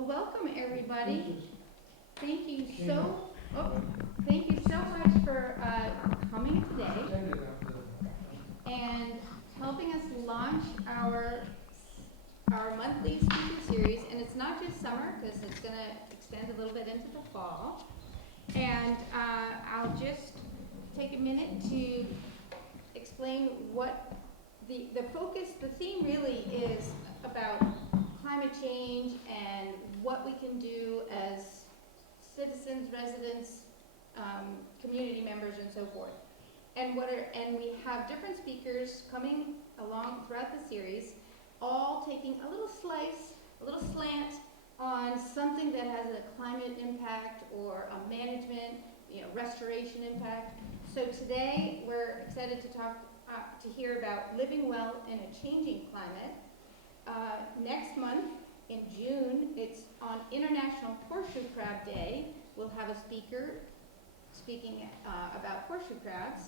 Well, welcome everybody. Thank you so, thank you so much for coming today and helping us launch our monthly speaking series. And it's not just summer, because it's going to extend a little bit into the fall. And I'll just take a minute to explain what the focus, the theme really is about climate change and what we can do as citizens, residents, community members, and so forth. And we have different speakers coming along throughout the series, all taking a little slice, a little slant on something that has a climate impact or a management, restoration impact. So today we're excited to hear about living well in a changing climate. Next month, in June, it's on International Horseshoe Crab Day. We'll have a speaker speaking about horseshoe crabs.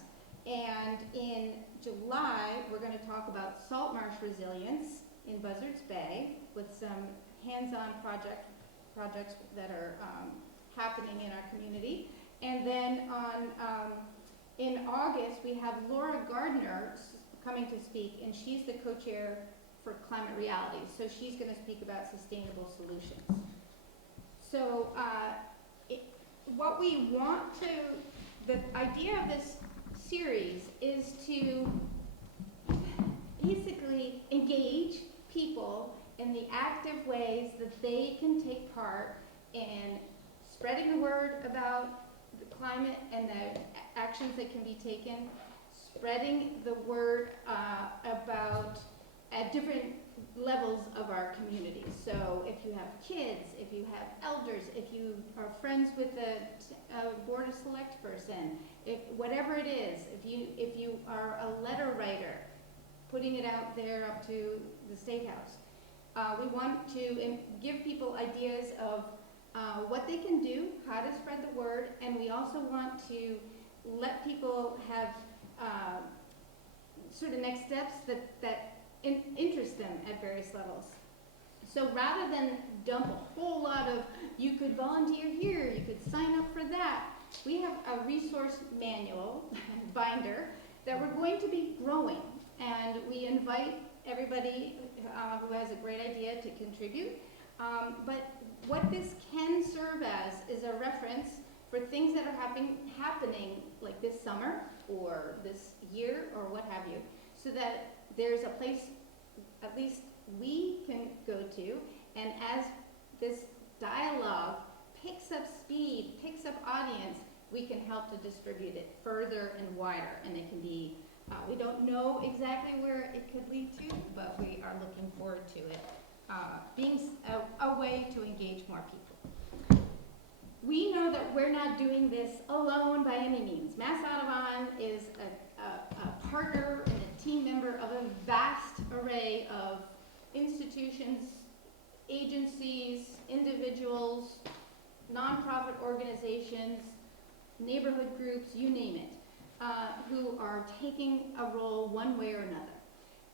And in July, we're going to talk about salt marsh resilience in Buzzards Bay with some hands-on projects that are happening in our community. And then in August, we have Laura Gardner coming to speak, and she's the co-chair for Climate Realities. So she's going to speak about sustainable solutions. So the idea of this series is to basically engage people in the active ways that they can take part in spreading the word about the climate and the actions that can be taken, spreading the word about at different levels of our community. So if you have kids, if you have elders, if you are friends with a board of select person, whatever it is, if you are a letter writer, putting it out there up to the State House. We want to give people ideas of what they can do, how to spread the word, and we also want to let people have sort of next steps that interest them at various levels. So rather than dump a whole lot of, you could volunteer here, you could sign up for that, we have a resource manual binder that we're going to be growing. And we invite everybody who has a great idea to contribute. But what this can serve as is a reference for things that are happening like this summer or this year or what have you, so that there's a place at least we can go to, and as this dialogue picks up speed, picks up audience, we can help to distribute it further and wider, and it can be, we don't know exactly where it could lead to, but we are looking forward to it being a way to engage more people. We know that we're not doing this alone by any means. Mass Audubon is a partner and a team member of a vast array of institutions, agencies, individuals, nonprofit organizations, neighborhood groups, you name it, who are taking a role one way or another.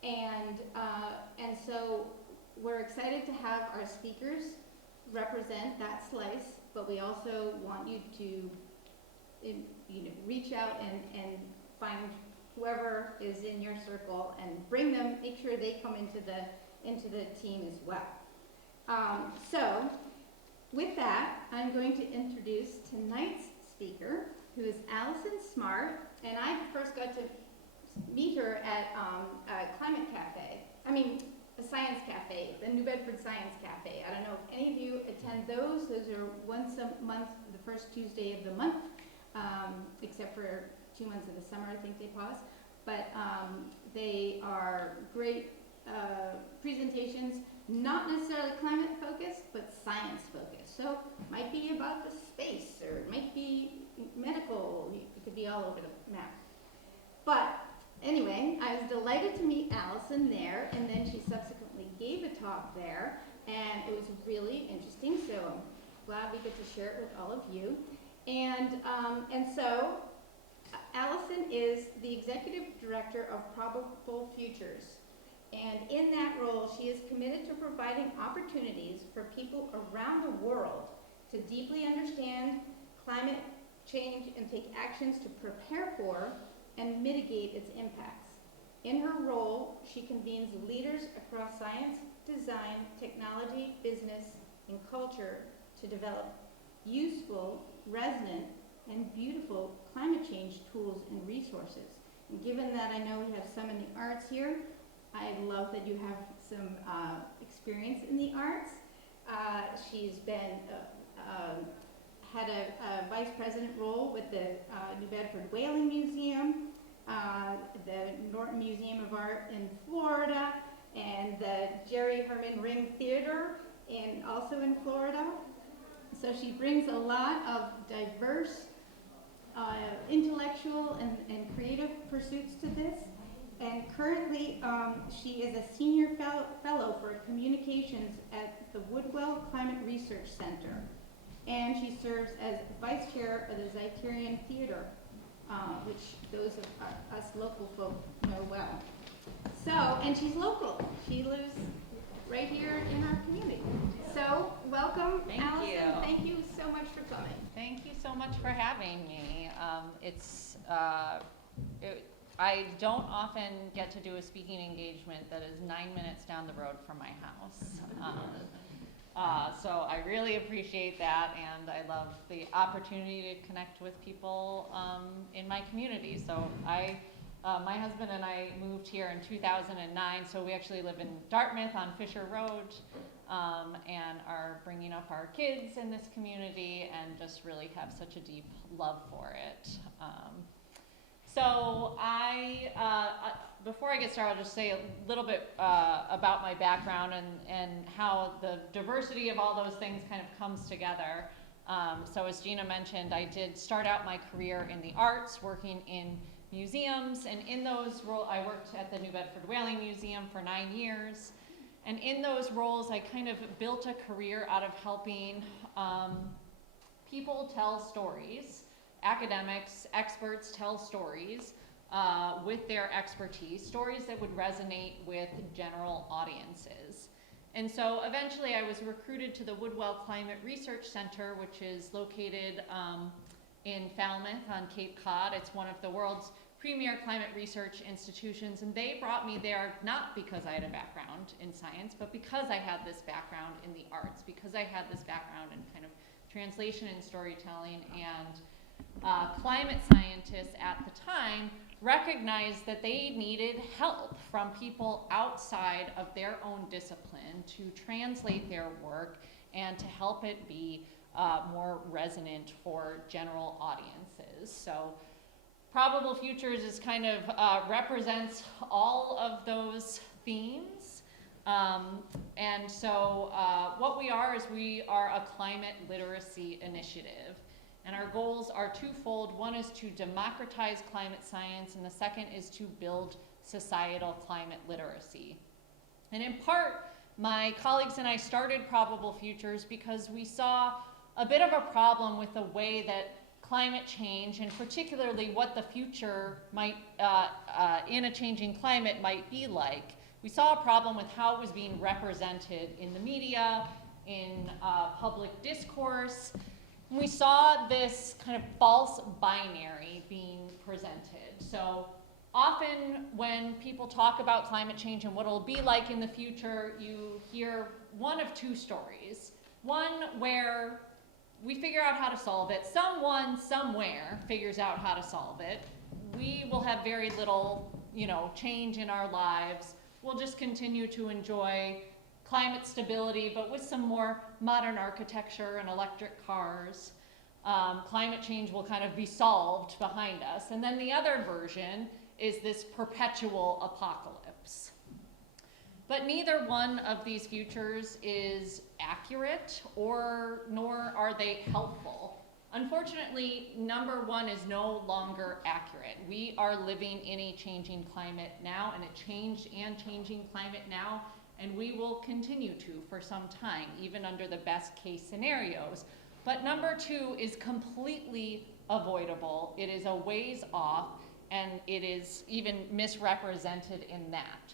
And so we're excited to have our speakers represent that slice, but we also want you to reach out and find whoever is in your circle and bring them, make sure they come into the team as well. So with that, I'm going to introduce tonight's speaker, who is Allison Smart, and I first got to meet her at a climate cafe. A science cafe, the New Bedford Science Cafe. I don't know if any of you attend those. Those are once a month, the first Tuesday of the month, except for 2 months of the summer, I think they pause. But they are great presentations, not necessarily climate focused, but science focused. So it might be about the space, or it might be medical. It could be all over the map. But anyway, I was delighted to meet Allison there, and then she subsequently gave a talk there, and it was really interesting, so I'm glad we get to share it with all of you. And so Allison is the Executive Director of Probable Futures, And in that role, she is committed to providing opportunities for people around the world to deeply understand climate change and take actions to prepare for and mitigate its impacts. In her role, she convenes leaders across science, design, technology, business, and culture to develop useful, resonant, and beautiful climate change tools and resources. And given that I know we have some in the arts here, I love that you have some experience in the arts. She's been had a vice president role with the New Bedford Whaling Museum, the Norton Museum of Art in Florida, and the Jerry Herman Ring Theater, also in Florida. So she brings a lot of diverse intellectual and creative pursuits to this. And currently, she is a senior fellow for communications at the Woodwell Climate Research Center. And she serves as vice chair of the Zeiterion Theater, which those of us local folk know well. So, and she's local. She lives right here in our community. So, welcome, Allison. Thank you. Thank you so much for coming. Thank you so much for having me. I don't often get to do a speaking engagement that is 9 minutes down the road from my house. So I really appreciate that, and I love the opportunity to connect with people in my community. So my husband and I moved here in 2009, so we actually live in Dartmouth on Fisher Road, and are bringing up our kids in this community and just really have such a deep love for it. So before I get started, I'll just say a little bit about my background and how the diversity of all those things kind of comes together. So as Gina mentioned, I did start out my career in the arts, working in museums, and in those roles, I worked at the New Bedford Whaling Museum for 9 years. And in those roles, I kind of built a career out of helping people tell stories. Academics, experts tell stories with their expertise, stories that would resonate with general audiences. And so eventually I was recruited to the Woodwell Climate Research Center, which is located in Falmouth on Cape Cod. It's one of the world's premier climate research institutions, and they brought me there not because I had a background in science, but because I had this background in the arts, because I had this background in kind of translation and storytelling. And climate scientists at the time recognized that they needed help from people outside of their own discipline to translate their work and to help it be more resonant for general audiences. So Probable Futures is kind of represents all of those themes. And so what we are is we are a climate literacy initiative. And our goals are twofold. One is to democratize climate science, and the second is to build societal climate literacy. And in part, my colleagues and I started Probable Futures because we saw a bit of a problem with the way that climate change, and particularly what the future might, in a changing climate might be like. We saw a problem with how it was being represented in the media, in public discourse. We saw this kind of false binary being presented. So often when people talk about climate change and what it'll be like in the future, you hear one of two stories. One where we figure out how to solve it. Someone, somewhere figures out how to solve it. We will have very little, change in our lives. We'll just continue to enjoy climate stability, but with some more modern architecture and electric cars. Climate change will kind of be solved behind us. And then the other version is this perpetual apocalypse. But neither one of these futures is accurate, nor are they helpful. Unfortunately, number one is no longer accurate. We are living in a changing climate now, and changing climate now, and we will continue to for some time, even under the best case scenarios. But number two is completely avoidable. It is a ways off, and it is even misrepresented in that.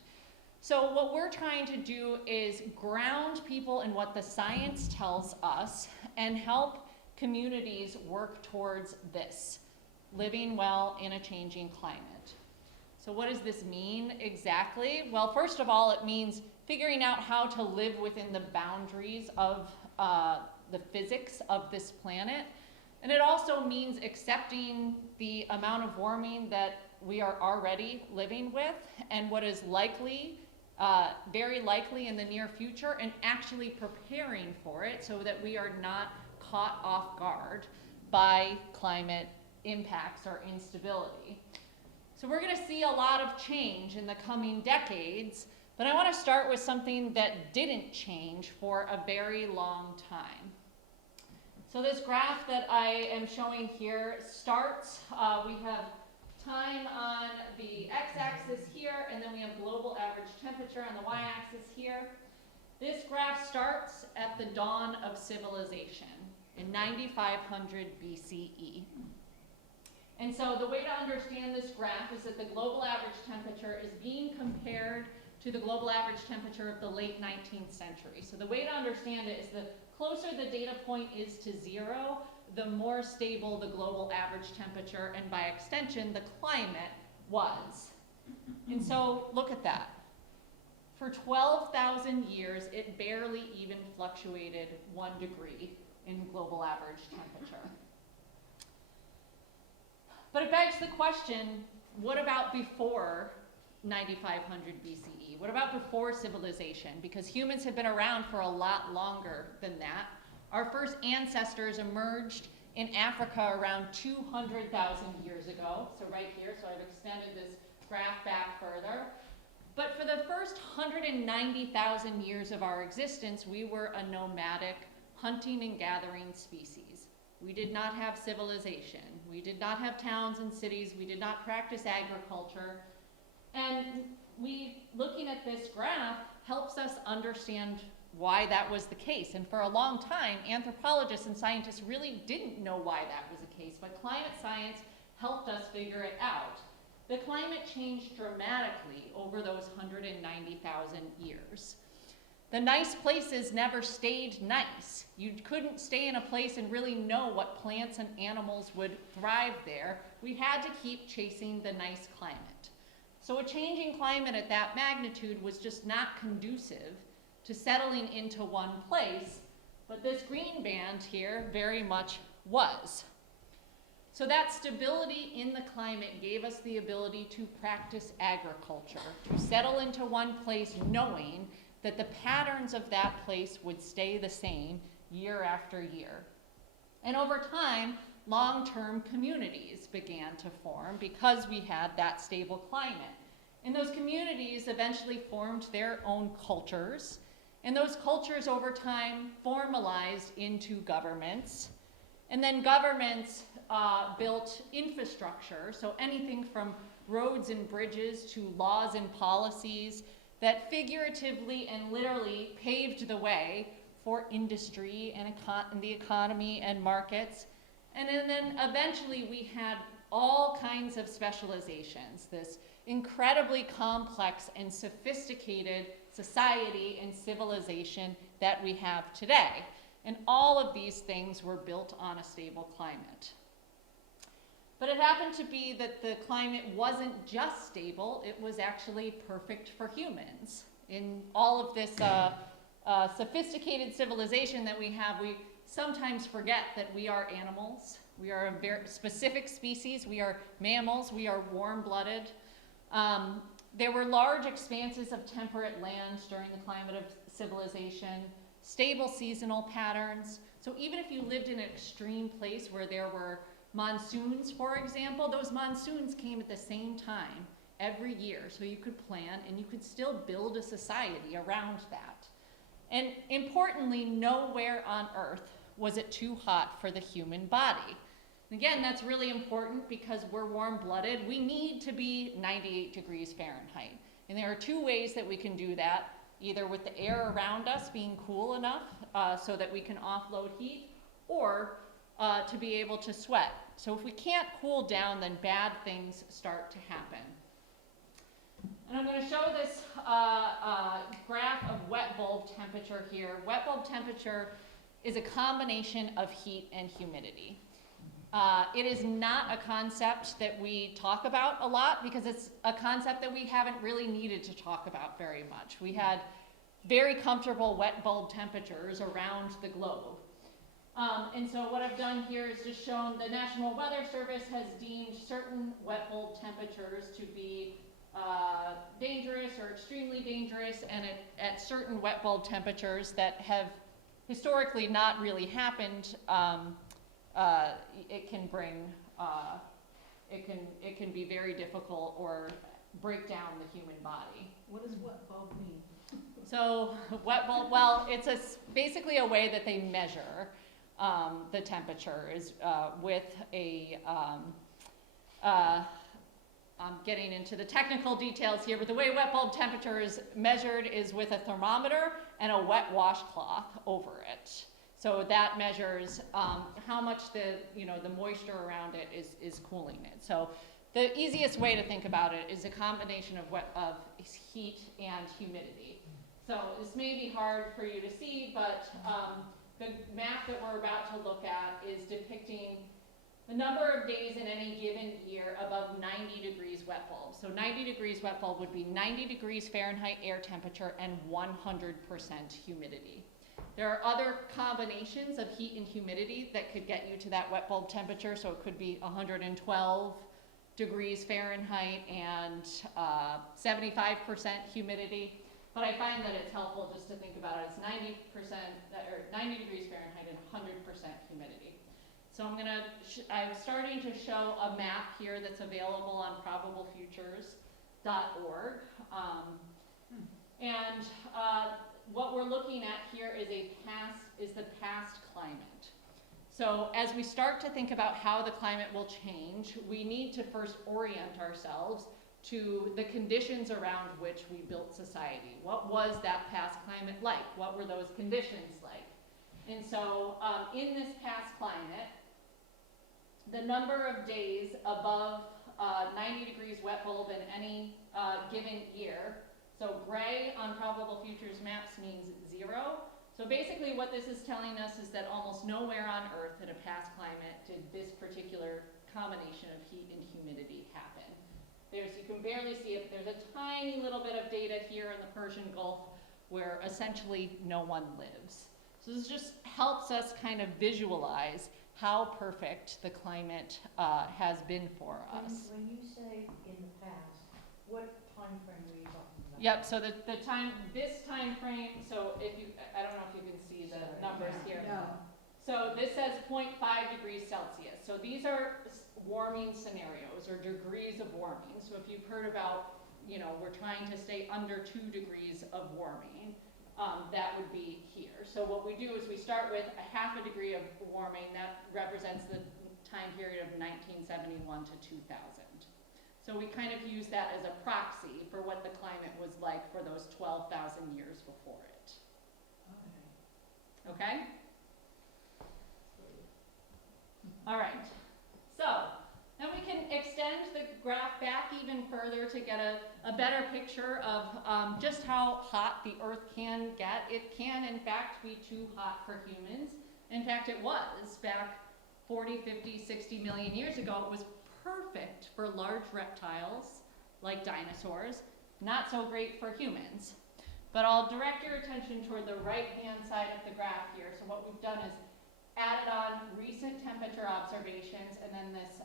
So what we're trying to do is ground people in what the science tells us and help communities work towards this, living well in a changing climate. So what does this mean exactly? Well, first of all, it means figuring out how to live within the boundaries of the physics of this planet. And it also means accepting the amount of warming that we are already living with and what is likely, very likely in the near future, and actually preparing for it so that we are not caught off guard by climate impacts or instability. So we're going to see a lot of change in the coming decades, but I want to start with something that didn't change for a very long time. So this graph that I am showing here starts, we have time on the x-axis here, and then we have global average temperature on the y-axis here. This graph starts at the dawn of civilization in 9500 BCE. And so the way to understand this graph is that the global average temperature is being compared to the global average temperature of the late 19th century. So the way to understand it is the closer the data point is to 0, the more stable the global average temperature and by extension the climate was. And so look at that. For 12,000 years, it barely even fluctuated 1 degree in global average temperature. But it begs the question, what about before 9500 BCE? What about before civilization? Because humans have been around for a lot longer than that. Our first ancestors emerged in Africa around 200,000 years ago. So right here, so I've extended this graph back further. But for the first 190,000 years of our existence, we were a nomadic, hunting and gathering species. We did not have civilization. We did not have towns and cities. We did not practice agriculture. And looking at this graph helps us understand why that was the case. And for a long time, anthropologists and scientists really didn't know why that was the case, but climate science helped us figure it out. The climate changed dramatically over those 190,000 years. The nice places never stayed nice. You couldn't stay in a place and really know what plants and animals would thrive there. We had to keep chasing the nice climate. So a changing climate at that magnitude was just not conducive to settling into one place, but this green band here very much was. So that stability in the climate gave us the ability to practice agriculture, to settle into one place knowing that the patterns of that place would stay the same year after year. And over time, long-term communities began to form because we had that stable climate. And those communities eventually formed their own cultures, and those cultures over time formalized into governments. And then governments built infrastructure, so anything from roads and bridges to laws and policies that figuratively and literally paved the way for industry and the economy and markets. And then eventually we had all kinds of specializations, this incredibly complex and sophisticated society and civilization that we have today. And all of these things were built on a stable climate. But it happened to be that the climate wasn't just stable, it was actually perfect for humans. In all of this sophisticated civilization that we have, we sometimes forget that we are animals. We are a very specific species. We are mammals. We are warm-blooded. There were large expanses of temperate land during the climate of civilization, stable seasonal patterns. So even if you lived in an extreme place where there were monsoons, for example, those monsoons came at the same time every year. So you could plan and you could still build a society around that. And importantly, nowhere on Earth was it too hot for the human body. And again, that's really important because we're warm-blooded. We need to be 98 degrees Fahrenheit. And there are two ways that we can do that, either with the air around us being cool enough so that we can offload heat, or to be able to sweat. So if we can't cool down, then bad things start to happen. And I'm going going to show this graph of wet bulb temperature here. Wet bulb temperature is a combination of heat and humidity. It is not a concept that we talk about a lot because it's a concept that we haven't really needed to talk about very much. We had very comfortable wet bulb temperatures around the globe. And so what I've done here is just shown the National Weather Service has deemed certain wet bulb temperatures to be dangerous or extremely dangerous, and at certain wet bulb temperatures that have historically not really happened, it can bring, it can be very difficult or break down the human body. What does wet bulb mean? So wet bulb, well, it's basically a way that they measure the temperature is with a, I'm getting into the technical details here, but the way wet bulb temperature is measured is with a thermometer and a wet washcloth over it. So that measures how much the moisture around it is cooling it. So the easiest way to think about it is a combination of heat and humidity. So this may be hard for you to see, but the map that we're about to look at is depicting the number of days in any given year above 90 degrees wet bulb. So 90 degrees wet bulb would be 90 degrees Fahrenheit air temperature and 100% humidity. There are other combinations of heat and humidity that could get you to that wet bulb temperature. So it could be 112 degrees Fahrenheit and 75% humidity. But I find that it's helpful just to think about it as 90% or 90 degrees Fahrenheit and 100% humidity. So I'm starting to show a map here that's available on probablefutures.org. And what we're looking at here is the past climate. So as we start to think about how the climate will change, we need to first orient ourselves to the conditions around which we built society. What was that past climate like? What were those conditions like? And so in this past climate, the number of days above 90 degrees wet bulb in any given year, so gray on Probable Futures maps means 0. So basically what this is telling us is that almost nowhere on Earth in a past climate did this particular combination of heat and humidity happen. You can barely see it. There's a tiny little bit of data here in the Persian Gulf where essentially no one lives. So this just helps us kind of visualize how perfect the climate has been for us. When you say in the past, what time frame are you talking about? Yep, so this time frame, so I don't know if you can see the numbers here. No. So this says 0.5 degrees Celsius. So these are warming scenarios or degrees of warming. So if you've heard about, we're trying to stay under 2 degrees of warming, that would be here. So what we do is we start with a half a degree of warming. That represents the time period of 1971 to 2000. So we kind of use that as a proxy for what the climate was like for those 12,000 years before it. Okay? All right. So then we can extend the graph back even further to get a better picture of just how hot the Earth can get. It can, in fact, be too hot for humans. In fact, it was back 40, 50, 60 million years ago. It was perfect for large reptiles like dinosaurs, not so great for humans. But I'll direct your attention toward the right-hand side of the graph here. So what we've done is added on recent temperature observations, and then this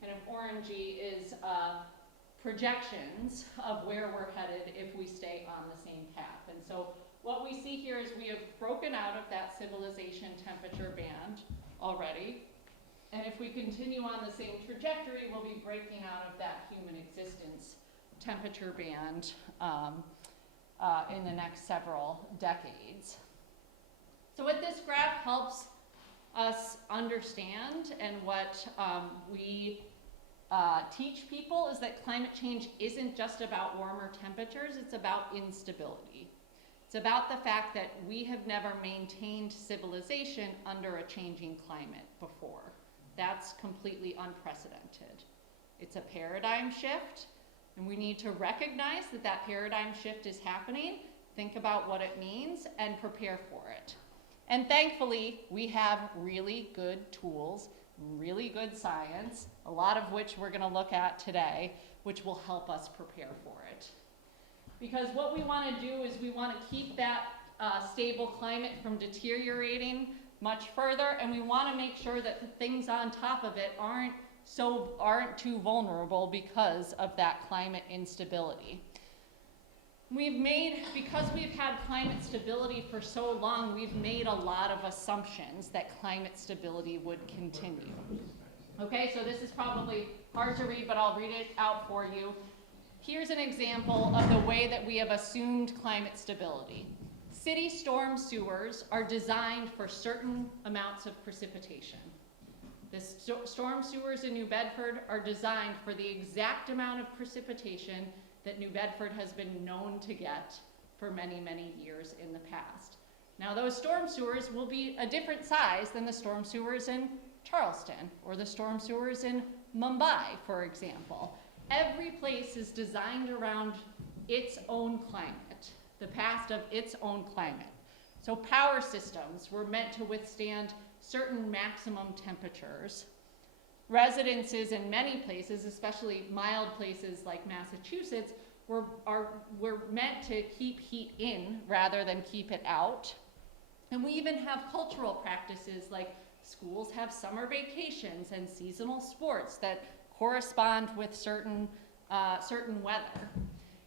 kind of orangey is projections of where we're headed if we stay on the same path. And so what we see here is we have broken out of that civilization temperature band already. And if we continue on the same trajectory, we'll be breaking out of that human existence temperature band in the next several decades. So what this graph helps us understand, and what we teach people, is that climate change isn't just about warmer temperatures, it's about instability. It's about the fact that we have never maintained civilization under a changing climate before. That's completely unprecedented. It's a paradigm shift, And we need to recognize that that paradigm shift is happening, think about what it means, and prepare for it. And thankfully, we have really good tools, really good science, a lot of which we're gonna look at today, which will help us prepare for it. Because what we wanna do is we wanna keep that stable climate from deteriorating much further, and we wanna make sure that the things on top of it aren't too vulnerable because of that climate instability. Because we've had climate stability for so long, we've made a lot of assumptions that climate stability would continue. Okay, so this is probably hard to read, but I'll read it out for you. Here's an example of the way that we have assumed climate stability. City storm sewers are designed for certain amounts of precipitation. The storm sewers in New Bedford are designed for the exact amount of precipitation that New Bedford has been known to get for many, many years in the past. Now, those storm sewers will be a different size than the storm sewers in Charleston or the storm sewers in Mumbai, for example. Every place is designed around its own climate, the past of its own climate. So power systems were meant to withstand certain maximum temperatures. Residences in many places, especially mild places like Massachusetts, were meant to keep heat in rather than keep it out. And we even have cultural practices like schools have summer vacations and seasonal sports that correspond with certain weather.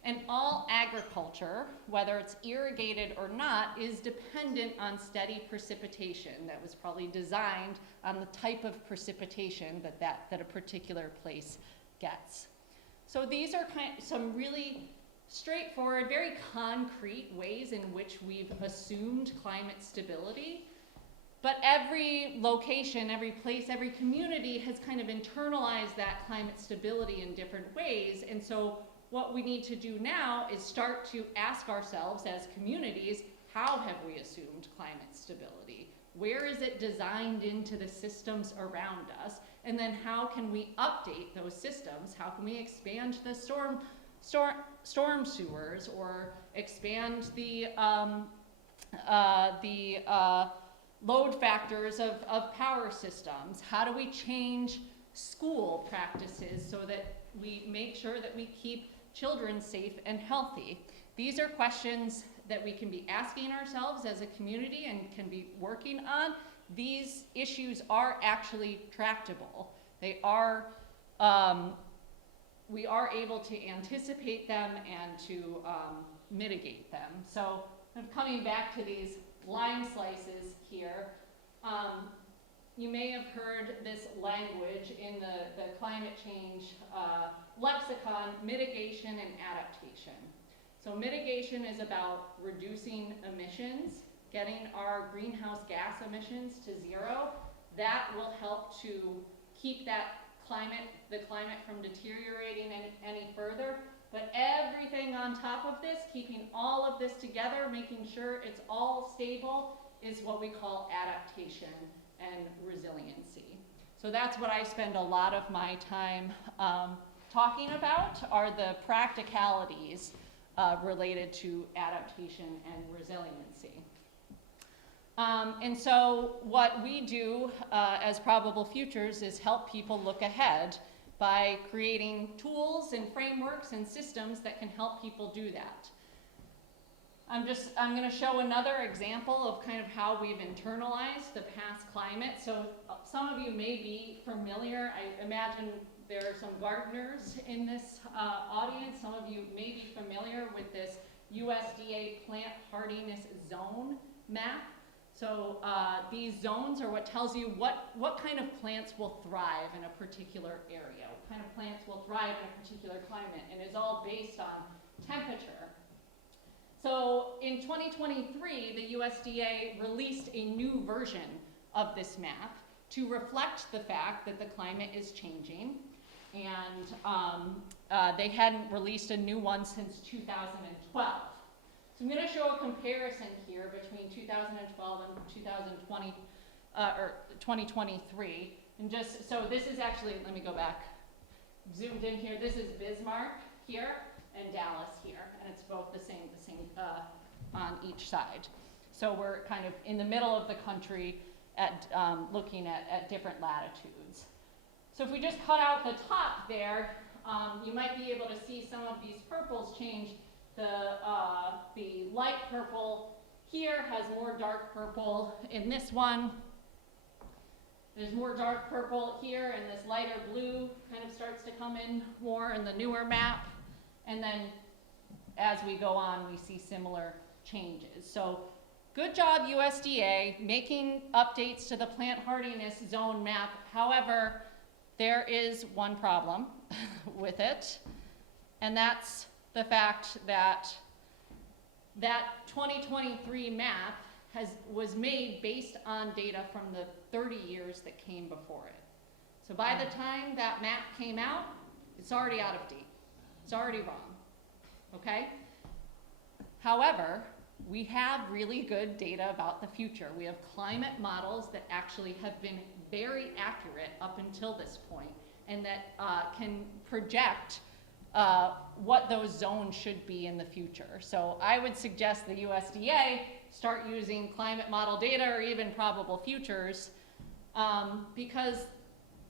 And all agriculture, whether it's irrigated or not, is dependent on steady precipitation that was probably designed on the type of precipitation that a particular place gets. So these are some really straightforward, very concrete ways in which we've assumed climate stability. But every location, every place, every community has kind of internalized that climate stability in different ways. And so what we need to do now is start to ask ourselves as communities, how have we assumed climate stability? Where is it designed into the systems around us? And then how can we update those systems? How can we expand the storm sewers or expand the load factors of power systems? How do we change school practices so that we make sure that we keep children safe and healthy? These are questions that we can be asking ourselves as a community and can be working on. These issues are actually tractable. They are, we are able to anticipate them and to mitigate them. So kind of coming back to these lime slices here, you may have heard this language in the climate change lexicon, mitigation and adaptation. So mitigation is about reducing emissions, getting our greenhouse gas emissions to zero. That will help to keep the climate from deteriorating any further. But everything on top of this, keeping all of this together, making sure it's all stable, is what we call adaptation and resiliency. So that's what I spend a lot of my time talking about, are the practicalities related to adaptation and resiliency. And so what we do as Probable Futures is help people look ahead by creating tools and frameworks and systems that can help people do that. I'm going to show another example of kind of how we've internalized the past climate. So some of you may be familiar. I imagine there are some gardeners in this audience. Some of you may be familiar with this USDA plant hardiness zone map. So these zones are what tells you what kind of plants will thrive in a particular area, what kind of plants will thrive in a particular climate, and it's all based on temperature. So in 2023, the USDA released a new version of this map to reflect the fact that the climate is changing, and they hadn't released a new one since 2012. So I'm going to show a comparison here between 2012 and 2020, or 2023. And just, so this is actually, let me go back, zoomed in here, this is Bismarck here and Dallas here, and it's both the same on each side. So we're kind of in the middle of the country at looking at different latitudes. So if we just cut out the top there, you might be able to see some of these purples change. The light purple here has more dark purple in this one. There's more dark purple here, and this lighter blue kind of starts to come in more in the newer map. And then as we go on, we see similar changes. So good job, USDA, making updates to the plant hardiness zone map. However, there is one problem with it, and that's the fact that that 2023 map was made based on data from the 30 years that came before it. So by the time that map came out, it's already out of date. It's already wrong, okay? However, we have really good data about the future. We have climate models that actually have been very accurate up until this point, and that can project what those zones should be in the future. So I would suggest the USDA start using climate model data or even probable futures because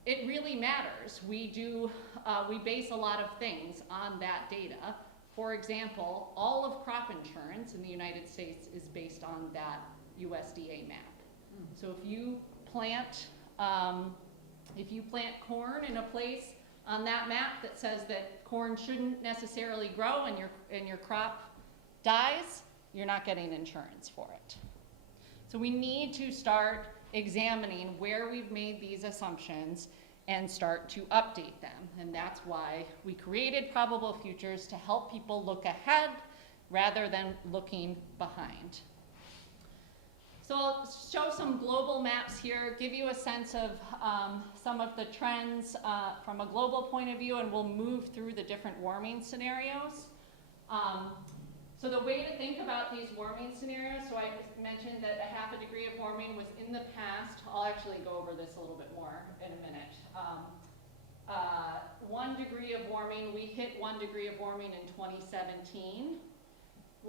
it really matters. We base a lot of things on that data. For example, all of crop insurance in the United States is based on that USDA map. So if you plant corn in a place on that map that says that corn shouldn't necessarily grow and your crop dies, you're not getting insurance for it. So we need to start examining where we've made these assumptions and start to update them. And that's why we created probable futures, to help people look ahead rather than looking behind. So I'll show some global maps here, give you a sense of some of the trends from a global point of view, and we'll move through the different warming scenarios. So the way to think about these warming scenarios, so I mentioned that a 0.5 degree of warming was in the past. I'll actually go over this a little bit more in a minute. 1 degree of warming, we hit 1 degree of warming in 2017.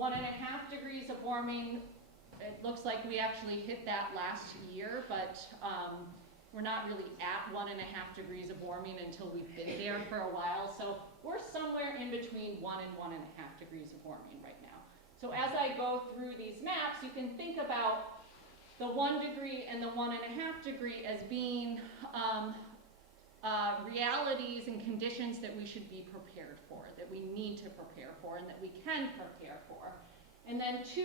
1.5 degrees of warming, it looks like we actually hit that last year, but we're not really at 1.5 degrees of warming until we've been there for a while. So we're somewhere in between 1 and 1.5 degrees of warming right now. So as I go through these maps, you can think about the 1 degree and the 1.5 degree as being realities and conditions that we should be prepared for, that we need to prepare for, and that we can prepare for. And then 2,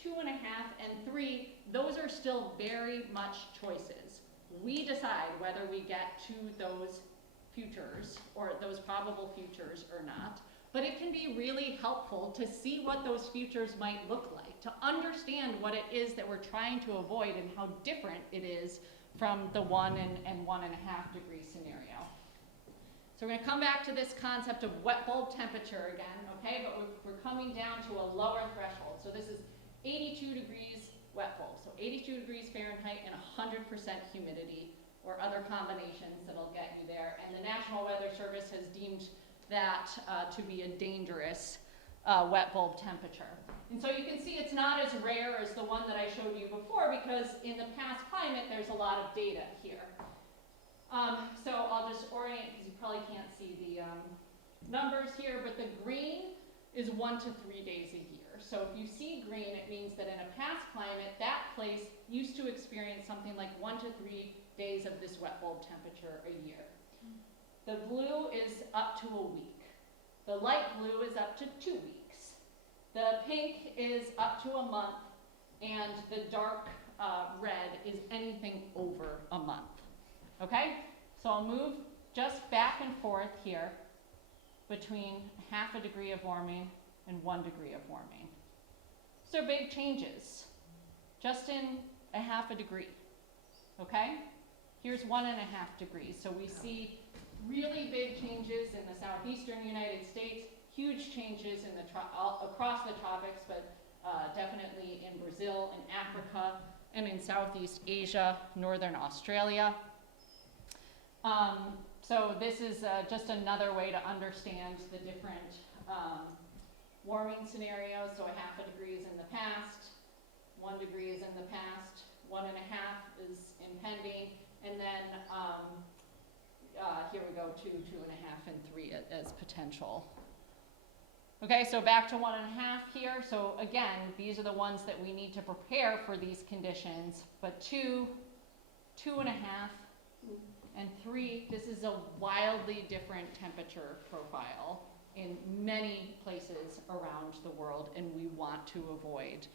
2.5, and 3, those are still very much choices. We decide whether we get to those futures or those probable futures or not. But it can be really helpful to see what those futures might look like, to understand what it is that we're trying to avoid and how different it is from the 1 and 1.5 degree scenario. So we're going to come back to this concept of wet bulb temperature again, okay? But we're coming down to a lower threshold. So this is 82 degrees wet bulb. So 82 degrees Fahrenheit and 100% humidity, or other combinations that'll get you there. And the National Weather Service has deemed that to be a dangerous wet bulb temperature. And so you can see it's not as rare as the one that I showed you before, because in the past climate, there's a lot of data here. So I'll just orient, because you probably can't see the numbers here, but the green is 1 to 3 days a year. So if you see green, it means that in a past climate, that place used to experience something like 1 to 3 days of this wet bulb temperature a year. The blue is up to a week. The light blue is up to 2 weeks. The pink is up to a month, and the dark red is anything over a month. Okay? So I'll move just back and forth here between 0.5 degree of warming and 1 degree of warming. So big changes, just in 0.5 degree. Okay? Here's 1.5 degrees. So we see really big changes in the southeastern United States, huge changes in across the tropics, but definitely in Brazil and Africa and in Southeast Asia, Northern Australia. So this is just another way to understand the different warming scenarios. So 1/2 degree is in the past, 1 degree is in the past, 1.5 is impending, and then here we go, 2, 2.5, and 3 as potential. Okay, so back to 1.5 here. So again, these are the ones that we need to prepare for these conditions. But 2, 2.5, and 3, this is a wildly different temperature profile in many places around the world, and we want to avoid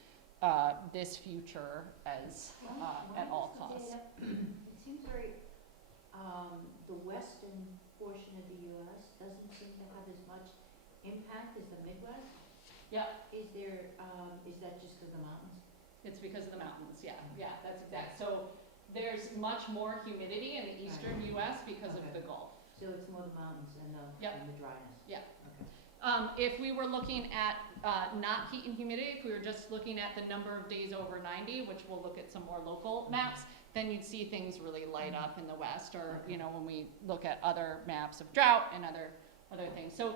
this future as at all costs. It seems very, the western portion of the US doesn't seem to have as much impact as the Midwest. Yep. Is there, is that just because of the mountains? It's because of the mountains, yeah, that's exact. So there's much more humidity in the eastern US because of the Gulf. So it's more the mountains and the, Yep. and the dryness? Yeah. Okay. If we were looking at not heat and humidity, if we were just looking at the number of days over 90, which we'll look at some more local maps, then you'd see things really light up in the west, or you know, when we look at other maps of drought and other things. So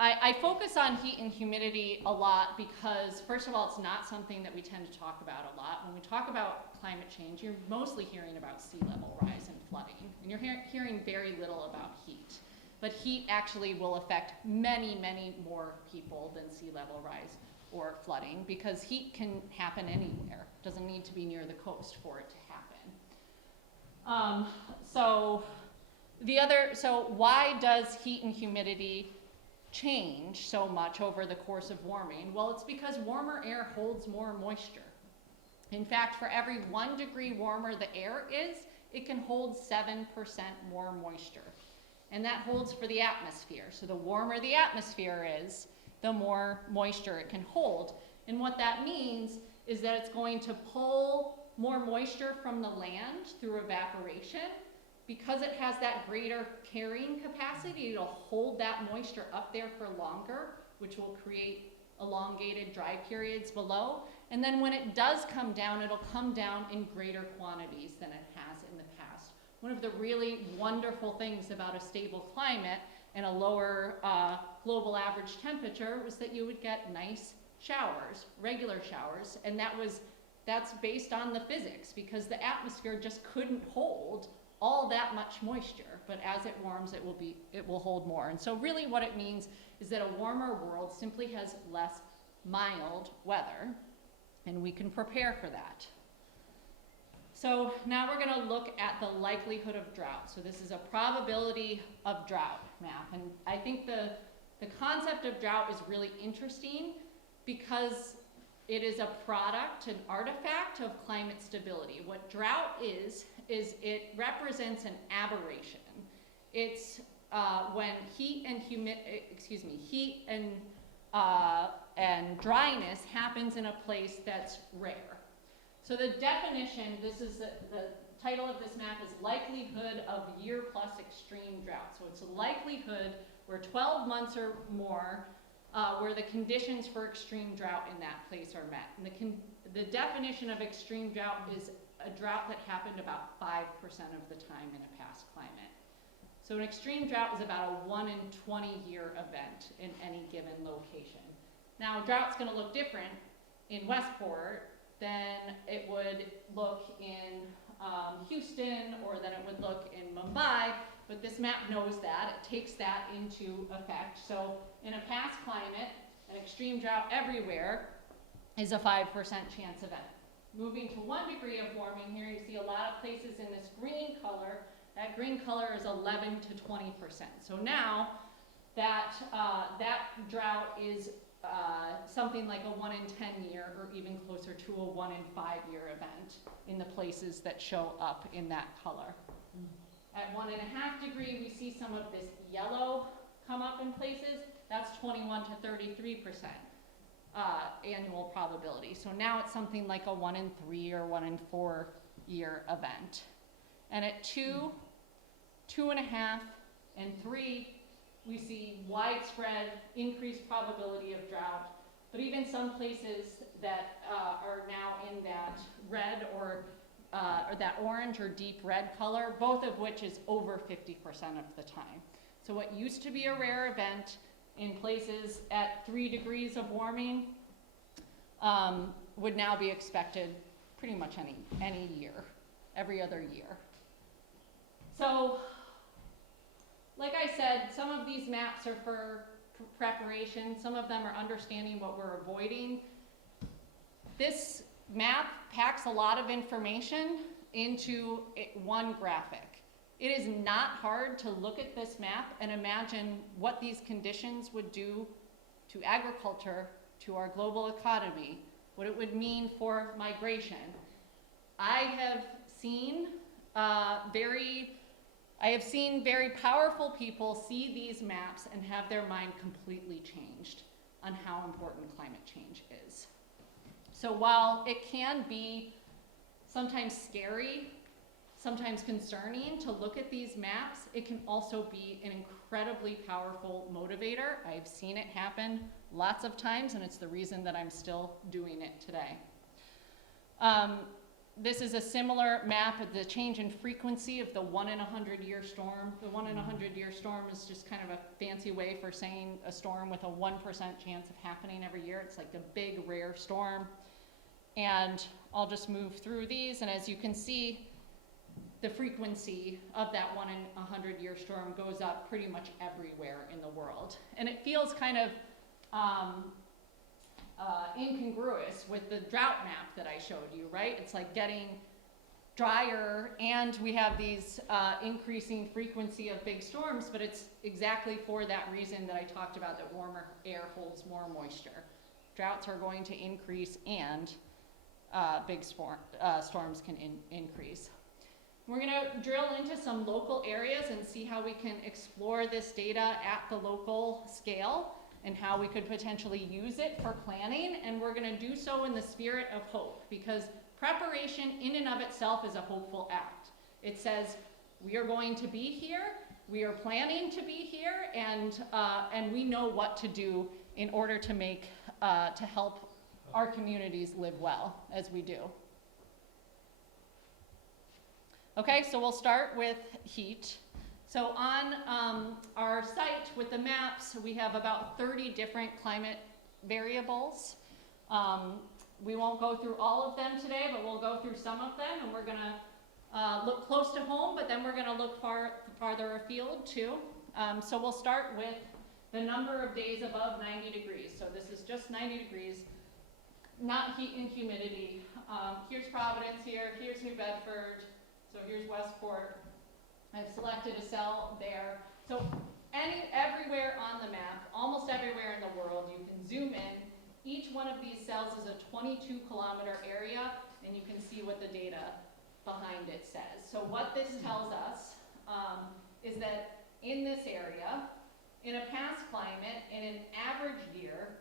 I focus on heat and humidity a lot because, first of all, it's not something that we tend to talk about a lot. When we talk about climate change, you're mostly hearing about sea level rise and flooding, and you're hearing very little about heat. But heat actually will affect many, many more people than sea level rise or flooding, because heat can happen anywhere. It doesn't need to be near the coast for it to happen. So why does heat and humidity change so much over the course of warming? Well, it's because warmer air holds more moisture. In fact, for every 1 degree warmer the air is, it can hold 7% more moisture. And that holds for the atmosphere. So the warmer the atmosphere is, the more moisture it can hold. And what that means is that it's going to pull more moisture from the land through evaporation. Because it has that greater carrying capacity, it'll hold that moisture up there for longer, which will create elongated dry periods below. And then when it does come down, it'll come down in greater quantities than it has in the past. One of the really wonderful things about a stable climate and a lower global average temperature was that you would get nice showers, regular showers, and that's based on the physics, because the atmosphere just couldn't hold all that much moisture, but as it warms, it will hold more. And so really what it means is that a warmer world simply has less mild weather, and we can prepare for that. So now we're gonna look at the likelihood of drought. So this is a probability of drought map, and I think the concept of drought is really interesting because it is a product, an artifact of climate stability. What drought is it represents an aberration. It's when heat and dryness happens in a place that's rare. So the definition, this is the title of this map is likelihood of year plus extreme drought. So it's a likelihood where 12 months or more where the conditions for extreme drought in that place are met. And the definition of extreme drought is a drought that happened about 5% of the time in a past climate. So an extreme drought is about a 1 in 20 year event in any given location. Now, drought's going to look different in Westport than it would look in Houston, or than it would look in Mumbai, but this map knows that. It takes that into effect. So in a past climate, an extreme drought everywhere is a 5% chance event. Moving to 1 degree of warming here, you see a lot of places in this green color. That green color is 11 to 20%. So now that drought is something like a 1 in 10 year, or even closer to a 1 in 5 year event in the places that show up in that color. At 1.5 degree, we see some of this yellow come up in places. That's 21 to 33% annual probability. So now it's something like a 1 in 3 or 1 in 4 year event. And at 2, 2.5, and 3, we see widespread increased probability of drought, but even some places that are now in that red or or that orange or deep red color, both of which is over 50% of the time. So what used to be a rare event in places at 3 degrees of warming would now be expected pretty much any year, every other year. So, like I said, some of these maps are for preparation, some of them are understanding what we're avoiding. This map packs a lot of information into one graphic. It is not hard to look at this map and imagine what these conditions would do to agriculture, to our global economy, what it would mean for migration. I have seen very powerful people see these maps and have their mind completely changed on how important climate change is. So while it can be sometimes scary, sometimes concerning to look at these maps, it can also be an incredibly powerful motivator. I've seen it happen lots of times, and it's the reason that I'm still doing it today. This is a similar map of the change in frequency of the 1 in 100 year storm. The 1 in 100 year storm is just kind of a fancy way for saying a storm with a 1% chance of happening every year. It's like a big, rare storm. And I'll just move through these, and as you can see, the frequency of that 1 in 100 year storm goes up pretty much everywhere in the world. And it feels kind of incongruous with the drought map that I showed you, right? It's like getting drier, and we have these increasing frequency of big storms, but it's exactly for that reason that I talked about, that warmer air holds more moisture. Droughts are going to increase, and big storms can increase. We're going to drill into some local areas and see how we can explore this data at the local scale and how we could potentially use it for planning. And we're going to do so in the spirit of hope, because preparation in and of itself is a hopeful act. It says we are going to be here, we are planning to be here, and we know what to do in order to to help our communities live well as we do. Okay, so we'll start with heat. So on our site with the maps, we have about 30 different climate variables. We won't go through all of them today, but we'll go through some of them, and we're gonna look close to home, but then we're gonna look farther afield too. So we'll start with the number of days above 90 degrees. So this is just 90 degrees, not heat and humidity. Here's Providence here, here's New Bedford, so here's Westport. I've selected a cell there. So everywhere on the map, almost everywhere in the world, you can zoom in. Each one of these cells is a 22-kilometer area, and you can see what the data behind it says. So what this tells us is that in this area, in a past climate, in an average year,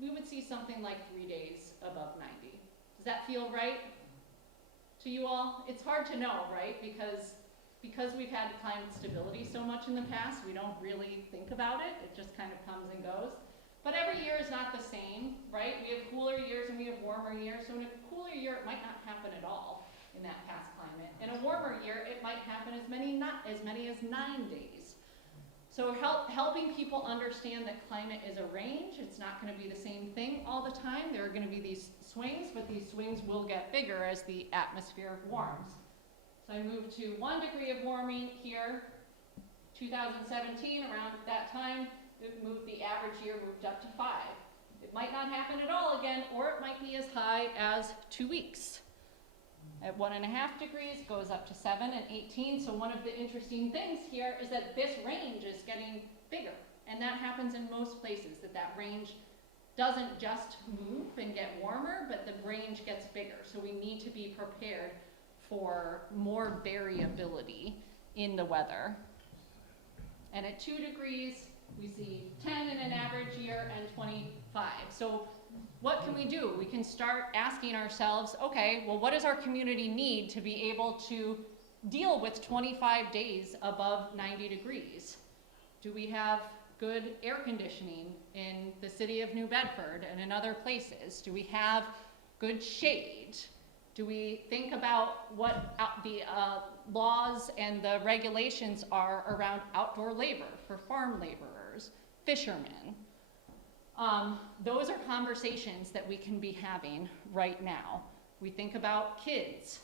we would see something like 3 days above 90. Does that feel right to you all? It's hard to know, right? Because we've had climate stability so much in the past, we don't really think about it. It just kind of comes and goes. But every year is not the same, right? We have cooler years and we have warmer years. So in a cooler year, it might not happen at all in that past climate. In a warmer year, it might happen as many as 9 days. So helping people understand that climate is a range. It's not going to be the same thing all the time. There are going to be these swings, but these swings will get bigger as the atmosphere warms. So I moved to 1 degree of warming here, 2017, around that time, the average year moved up to 5. It might not happen at all again, or it might be as high as 2 weeks. At 1.5 degrees, goes up to 7 and 18. So one of the interesting things here is that this range is getting bigger. And that happens in most places, that range doesn't just move and get warmer, but the range gets bigger. So we need to be prepared for more variability in the weather. And at 2 degrees, we see 10 in an average year and 25. So what can we do? We can start asking ourselves, okay, well, what does our community need to be able to deal with 25 days above 90 degrees? Do we have good air conditioning in the city of New Bedford and in other places? Do we have good shade? Do we think about what the laws and the regulations are around outdoor labor for farm laborers, fishermen? Those are conversations that we can be having right now. We think about kids.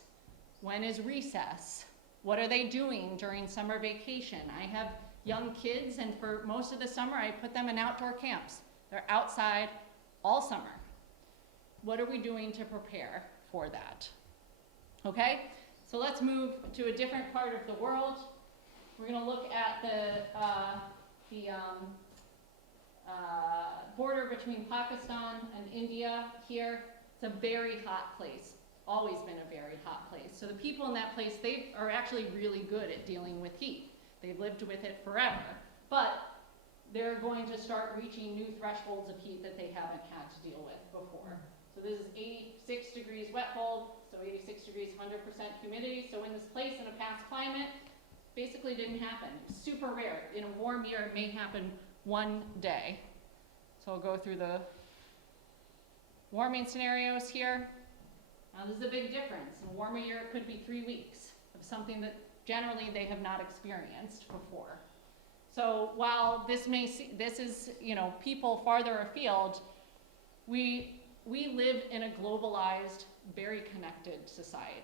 When is recess? What are they doing during summer vacation? I have young kids, and for most of the summer, I put them in outdoor camps. They're outside all summer. What are we doing to prepare for that? Okay, so let's move to a different part of the world. We're going to look at the border between Pakistan and India here. It's a very hot place, always been a very hot place. So the people in that place, they are actually really good at dealing with heat. They've lived with it forever, but they're going to start reaching new thresholds of heat that they haven't had to deal with before. So this is 86 degrees wet bulb, so 86 degrees, 100% humidity. So in this place in a past climate, basically didn't happen. Super rare. In a warm year, it may happen one day. So I'll go through the warming scenarios here. Now this is a big difference. In a warmer year, it could be 3 weeks of something that generally they have not experienced before. So while this is, people farther afield, we live in a globalized, very connected society,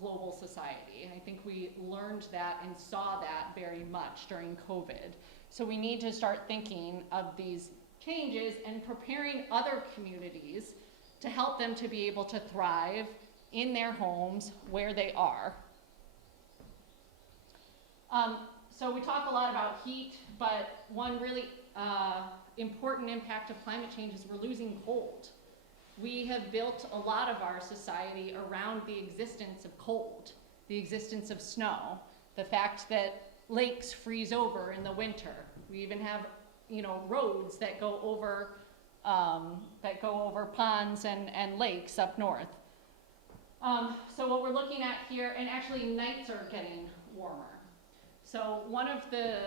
global society. And I think we learned that and saw that very much during COVID. So we need to start thinking of these changes and preparing other communities to help them to be able to thrive in their homes where they are. So we talk a lot about heat, but one really important impact of climate change is we're losing cold. We have built a lot of our society around the existence of cold, the existence of snow, the fact that lakes freeze over in the winter. We even have, roads that go over ponds and lakes up north. So what we're looking at here, and actually nights are getting warmer. So one of the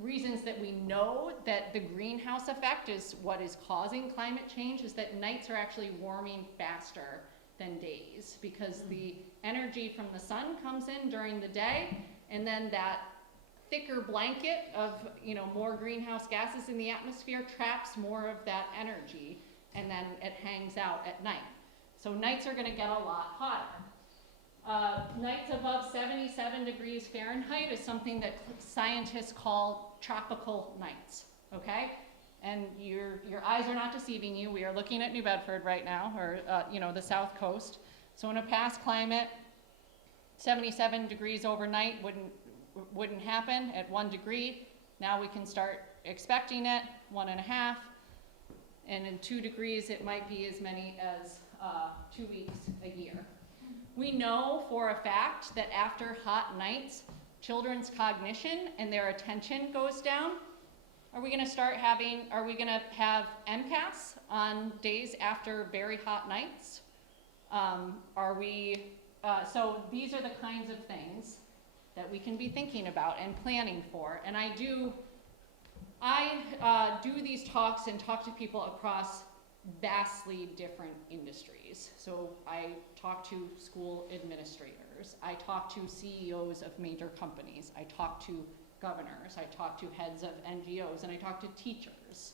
reasons that we know that the greenhouse effect is what is causing climate change is that nights are actually warming faster than days, because the energy from the sun comes in during the day, and then that thicker blanket of more greenhouse gases in the atmosphere traps more of that energy, and then it hangs out at night. So nights are going to get a lot hotter. Nights above 77 degrees Fahrenheit is something that scientists call tropical nights, okay? And your eyes are not deceiving you. We are looking at New Bedford right now, or the South Coast. So in a past climate, 77 degrees overnight wouldn't happen at 1 degree. Now we can start expecting it, 1.5. And in 2 degrees, it might be as many as 2 weeks a year. We know for a fact that after hot nights, children's cognition and their attention goes down. Are we going to have MCAS on days after very hot nights? So these are the kinds of things that we can be thinking about and planning for. And I do these talks and talk to people across vastly different industries. So I talk to school administrators, I talk to CEOs of major companies, I talk to governors, I talk to heads of NGOs, and I talk to teachers.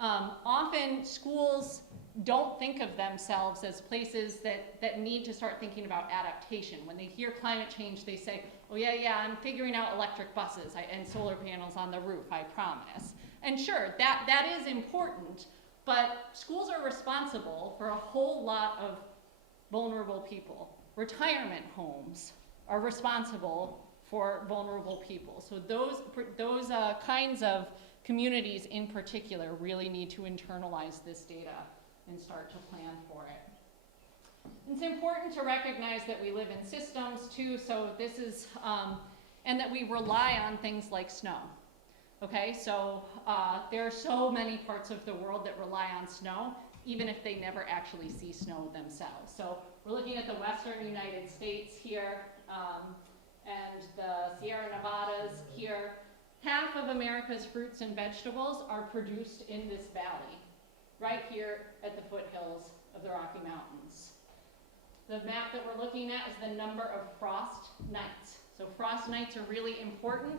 Often schools don't think of themselves as places that need to start thinking about adaptation. When they hear climate change, they say, oh yeah, I'm figuring out electric buses and solar panels on the roof, I promise. And sure, that is important, but schools are responsible for a whole lot of vulnerable people. Retirement homes are responsible for vulnerable people. So those kinds of communities in particular really need to internalize this data and start to plan for it. It's important to recognize that we live in systems too, so this is, and that we rely on things like snow. Okay, so there are so many parts of the world that rely on snow, even if they never actually see snow themselves. So we're looking at the western United States here, and the Sierra Nevadas here. Half of America's fruits and vegetables are produced in this valley, right here at the foothills of the Rocky Mountains. the map that we're looking at is the number of frost nights. So frost nights are really important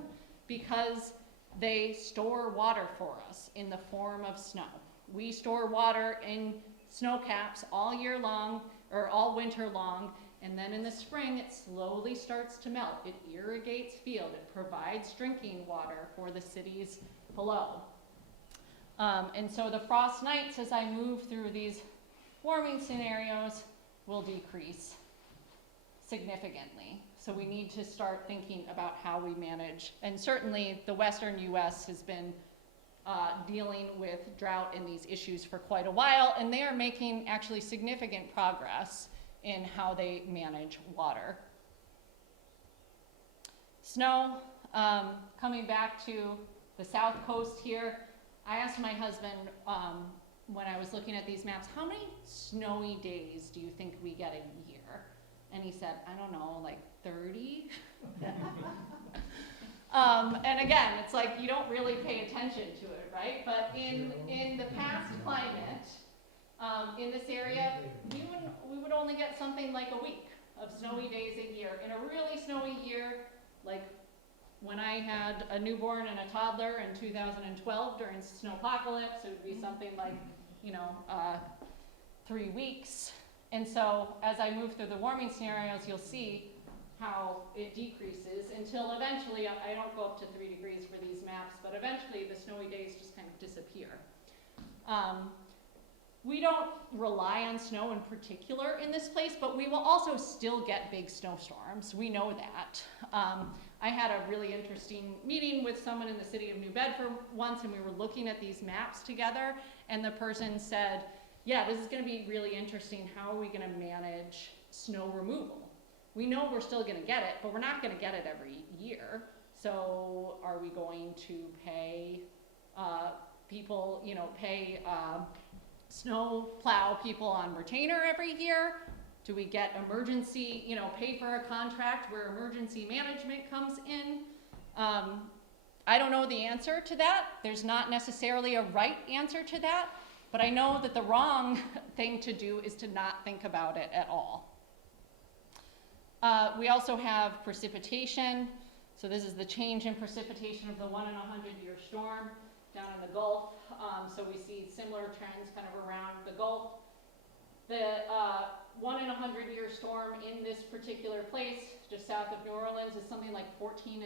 because they store water for us in the form of snow. We store water in snow caps all year long, or all winter long, and then in the spring it slowly starts to melt. It irrigates field, it provides drinking water for the cities below. And so the frost nights, as I move through these warming scenarios, will decrease significantly. So we need to start thinking about how we manage, and certainly the Western US has been dealing with drought and these issues for quite a while, and they are making actually significant progress in how they manage water. Snow, coming back to the south coast here, I asked my husband when I was looking at these maps, how many snowy days do you think we get a year? And he said, I don't know, like 30? And again, it's like you don't really pay attention to it, right? But in the past climate, in this area, we would only get something like a week of snowy days a year. In a really snowy year, like when I had a newborn and a toddler in 2012 during snowpocalypse, it would be something like, 3 weeks. And so as I move through the warming scenarios, you'll see how it decreases until eventually, I don't go up to 3 degrees for these maps, but eventually the snowy days just kind of disappear. We don't rely on snow in particular in this place, but we will also still get big snowstorms. We know that. I had a really interesting meeting with someone in the city of New Bedford once, and we were looking at these maps together, and the person said, yeah, this is going to be really interesting. How are we going to manage snow removal? We know we're still going to get it, but we're not going to get it every year. So are we going to pay people, snow plow people on retainer every year? Do we get emergency, pay for a contract where emergency management comes in? I don't know the answer to that. There's not necessarily a right answer to that, but I know that the wrong thing to do is to not think about it at all. We also have precipitation. So this is the change in precipitation of the 1 in 100 year storm down in the Gulf. So we see similar trends kind of around the Gulf. The 1 in 100 year storm in this particular place, just south of New Orleans, is something like 14.5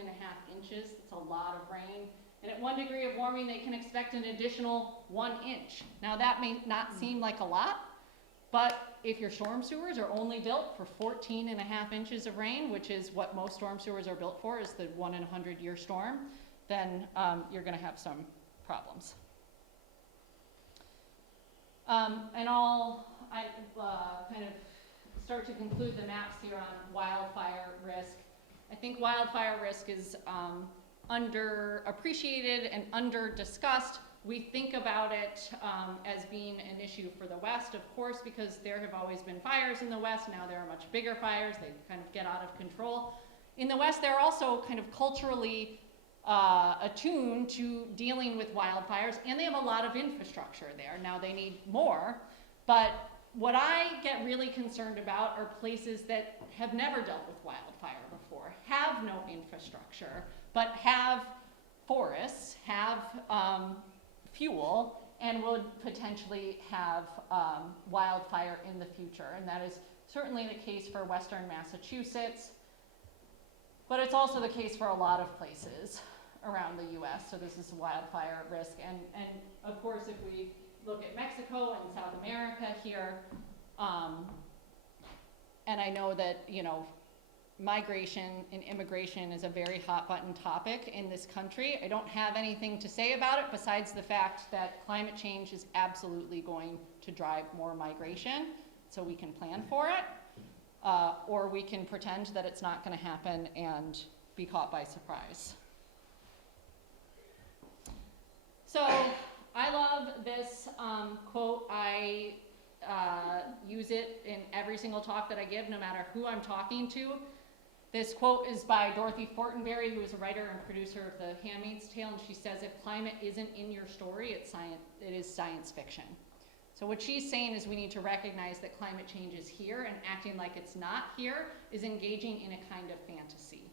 inches. It's a lot of rain. And at 1 degree of warming, they can expect an additional 1 inch. Now that may not seem like a lot, but if your storm sewers are only built for 14.5 inches of rain, which is what most storm sewers are built for, is the 1 in 100 year storm, then you're gonna have some problems. And I kind of start to conclude the maps here on wildfire risk. I think wildfire risk is underappreciated and under-discussed. We think about it as being an issue for the West, of course, because there have always been fires in the West. Now there are much bigger fires. They kind of get out of control. In the West, they're also kind of culturally attuned to dealing with wildfires, and they have a lot of infrastructure there. Now they need more, but what I get really concerned about are places that have never dealt with wildfire before, have no infrastructure, but have forests, have fuel, and would potentially have wildfire in the future. And that is certainly the case for Western Massachusetts, but it's also the case for a lot of places around the US. So this is wildfire risk. And of course, if we look at Mexico and South America here, and I know that, migration and immigration is a very hot button topic in this country. I don't have anything to say about it besides the fact that climate change is absolutely going to drive more migration, so we can plan for it, or we can pretend that it's not going to happen and be caught by surprise. So I love this quote. I use it in every single talk that I give, no matter who I'm talking to. This quote is by Dorothy Fortenberry, who is a writer and producer of The Handmaid's Tale, and she says, if climate isn't in your story, it is science fiction. So what she's saying is we need to recognize that climate change is here, and acting like it's not here is engaging in a kind of fantasy.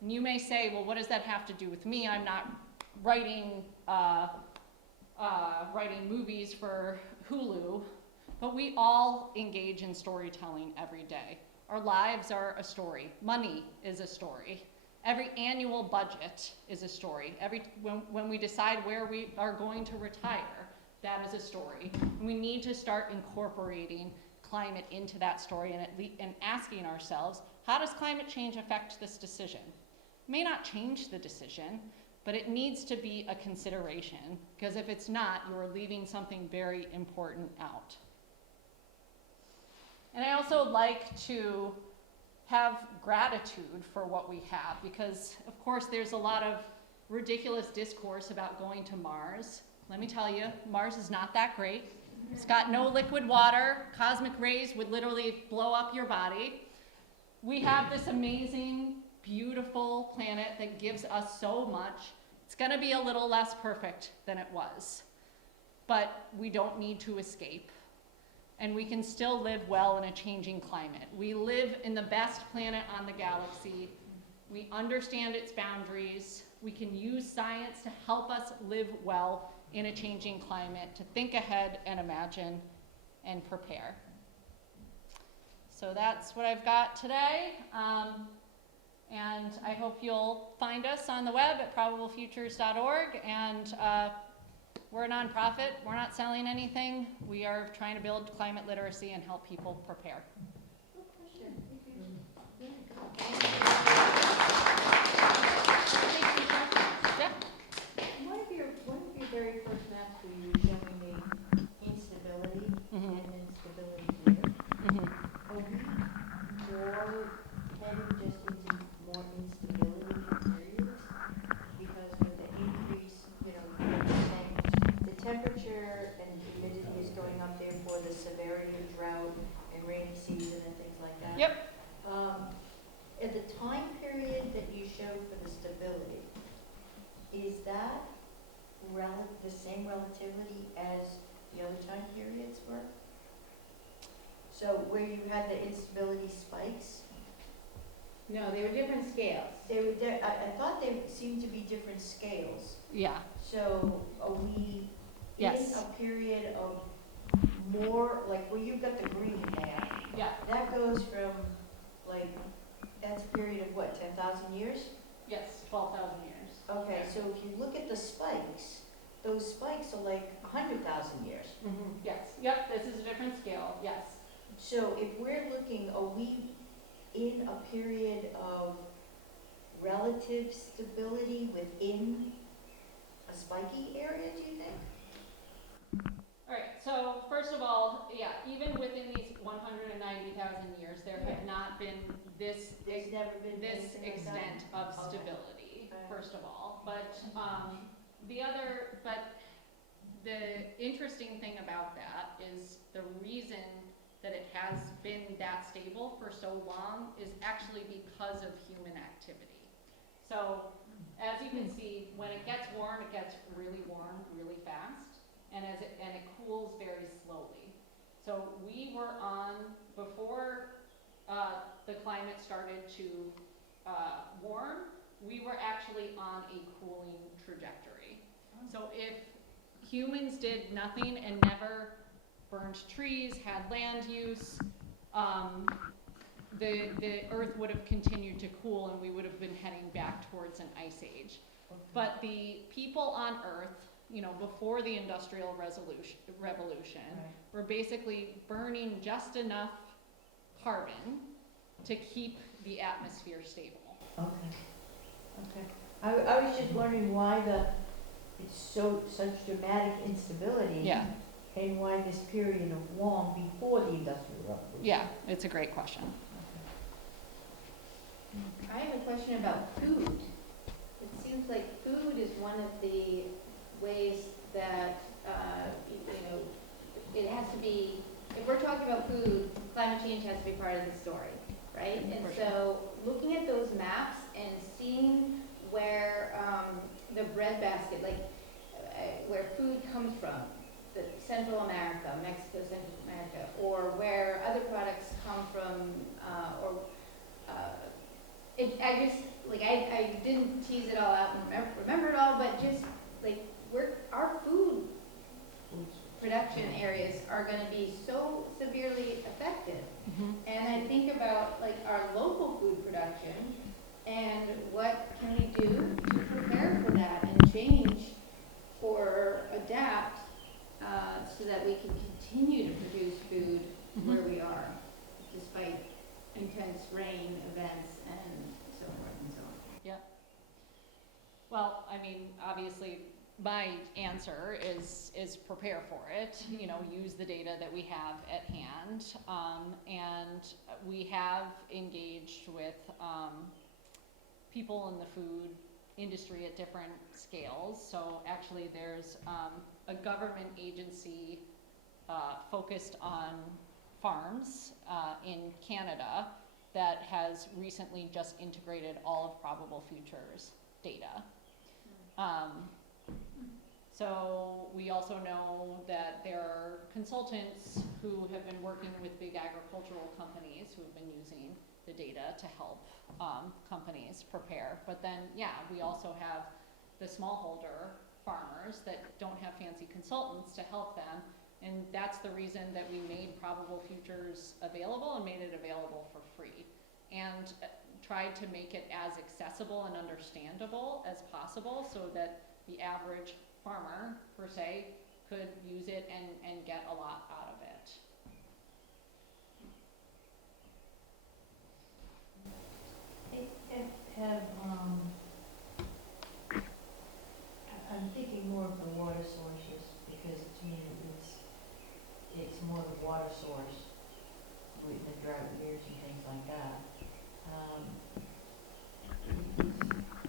And you may say, well, what does that have to do with me? I'm not writing movies for Hulu, but we all engage in storytelling every day. Our lives are a story. Money is a story. Every annual budget is a story. When we decide where we are going to retire, that is a story. And we need to start incorporating climate into that story and asking ourselves, how does climate change affect this decision? It may not change the decision, but it needs to be a consideration, because if it's not, you are leaving something very important out. And I also like to have gratitude for what we have, because of course there's a lot of ridiculous discourse about going to Mars. Let me tell you, Mars is not that great. It's got no liquid water. Cosmic rays would literally blow up your body. We have this amazing, beautiful planet that gives us so much. It's gonna be a little less perfect than it was, but we don't need to escape. And we can still live well in a changing climate. We live in the best planet on the galaxy. We understand its boundaries. We can use science to help us live well in a changing climate, to think ahead and imagine and prepare. So that's what I've got today. And I hope you'll find us on the web at probablefutures.org. And we're a nonprofit. We're not selling anything. We are trying to build climate literacy and help people prepare. One of your very first maps where you were showing the instability and instability here. Are we more heading just into more instability periods? Because with the increase, you're saying the temperature and humidity is going up, therefore the severity of drought and rainy season and things like that. Yep. At the time period that you showed for the stability, is that the same relativity as the other time periods were? So where you had the instability spikes, No, they were different scales. they were, I thought they seemed to be different scales. Yeah. So are we in Yes. a period of more, like where you've got the green there, Yeah. that goes from like, that's a period of what, 10,000 years? Yes. 12,000 years. Okay, so if you look at the spikes, those spikes are like 100,000 years. Yes. Yep. This is a different scale. Yes. So if we're looking, are we in a period of relative stability within a spiky area, do you think? All right, so first of all, yeah, even within these 190,000 years, there have not been this There's never been this anything like that? extent of Okay. stability, Right. first of all. But the interesting thing about that is the reason that it has been that stable for so long is actually because of human activity. So as you can see, when it gets warm, it gets really warm really fast, and it cools very slowly. So we were on, before the climate started to warm, we were actually on a cooling trajectory. So if humans did nothing and never burned trees, had land use, the Earth would have continued to cool and we would have been heading back towards an ice age. Okay. But the people on Earth, before the Industrial Revolution, Right. were basically burning just enough carbon to keep the atmosphere stable. Okay. I was just wondering why it's such dramatic instability. Yeah. And why this period of warm before the Industrial Revolution. Yeah, it's a great question. I have a question about food. It seems like food is one of the ways that, it has to be, if we're talking about food, climate change has to be part of the story, right? And so, looking at those maps and seeing where the breadbasket, where food comes from, the Central America, Mexico, Central America, or where other products come from, I just, like, I didn't tease it all out and remember it all, but just, like, our food production areas are gonna be so severely affected. And I think about, like, our local food production, and what can we do to prepare for that and change or adapt, so that we can continue to produce food where we are, despite intense rain events and so forth and so on. Well, I mean, obviously, my answer is prepare for it, you know, use the data that we have at hand. And we have engaged with people in the food industry at different scales. So actually there's a government agency focused on farms in Canada that has recently just integrated all of Probable Futures data. So we also know that there are consultants who have been working with big agricultural companies who have been using the data to help companies prepare. But then, yeah, we also have the smallholder farmers that don't have fancy consultants to help them. And that's the reason that we made Probable Futures available and made it available for free. And tried to make it as accessible and understandable as possible so that the average farmer, per se, could use it and get a lot out of it. I'm thinking more of the water sources, because to me, it's more the water source with the drought years and things like that.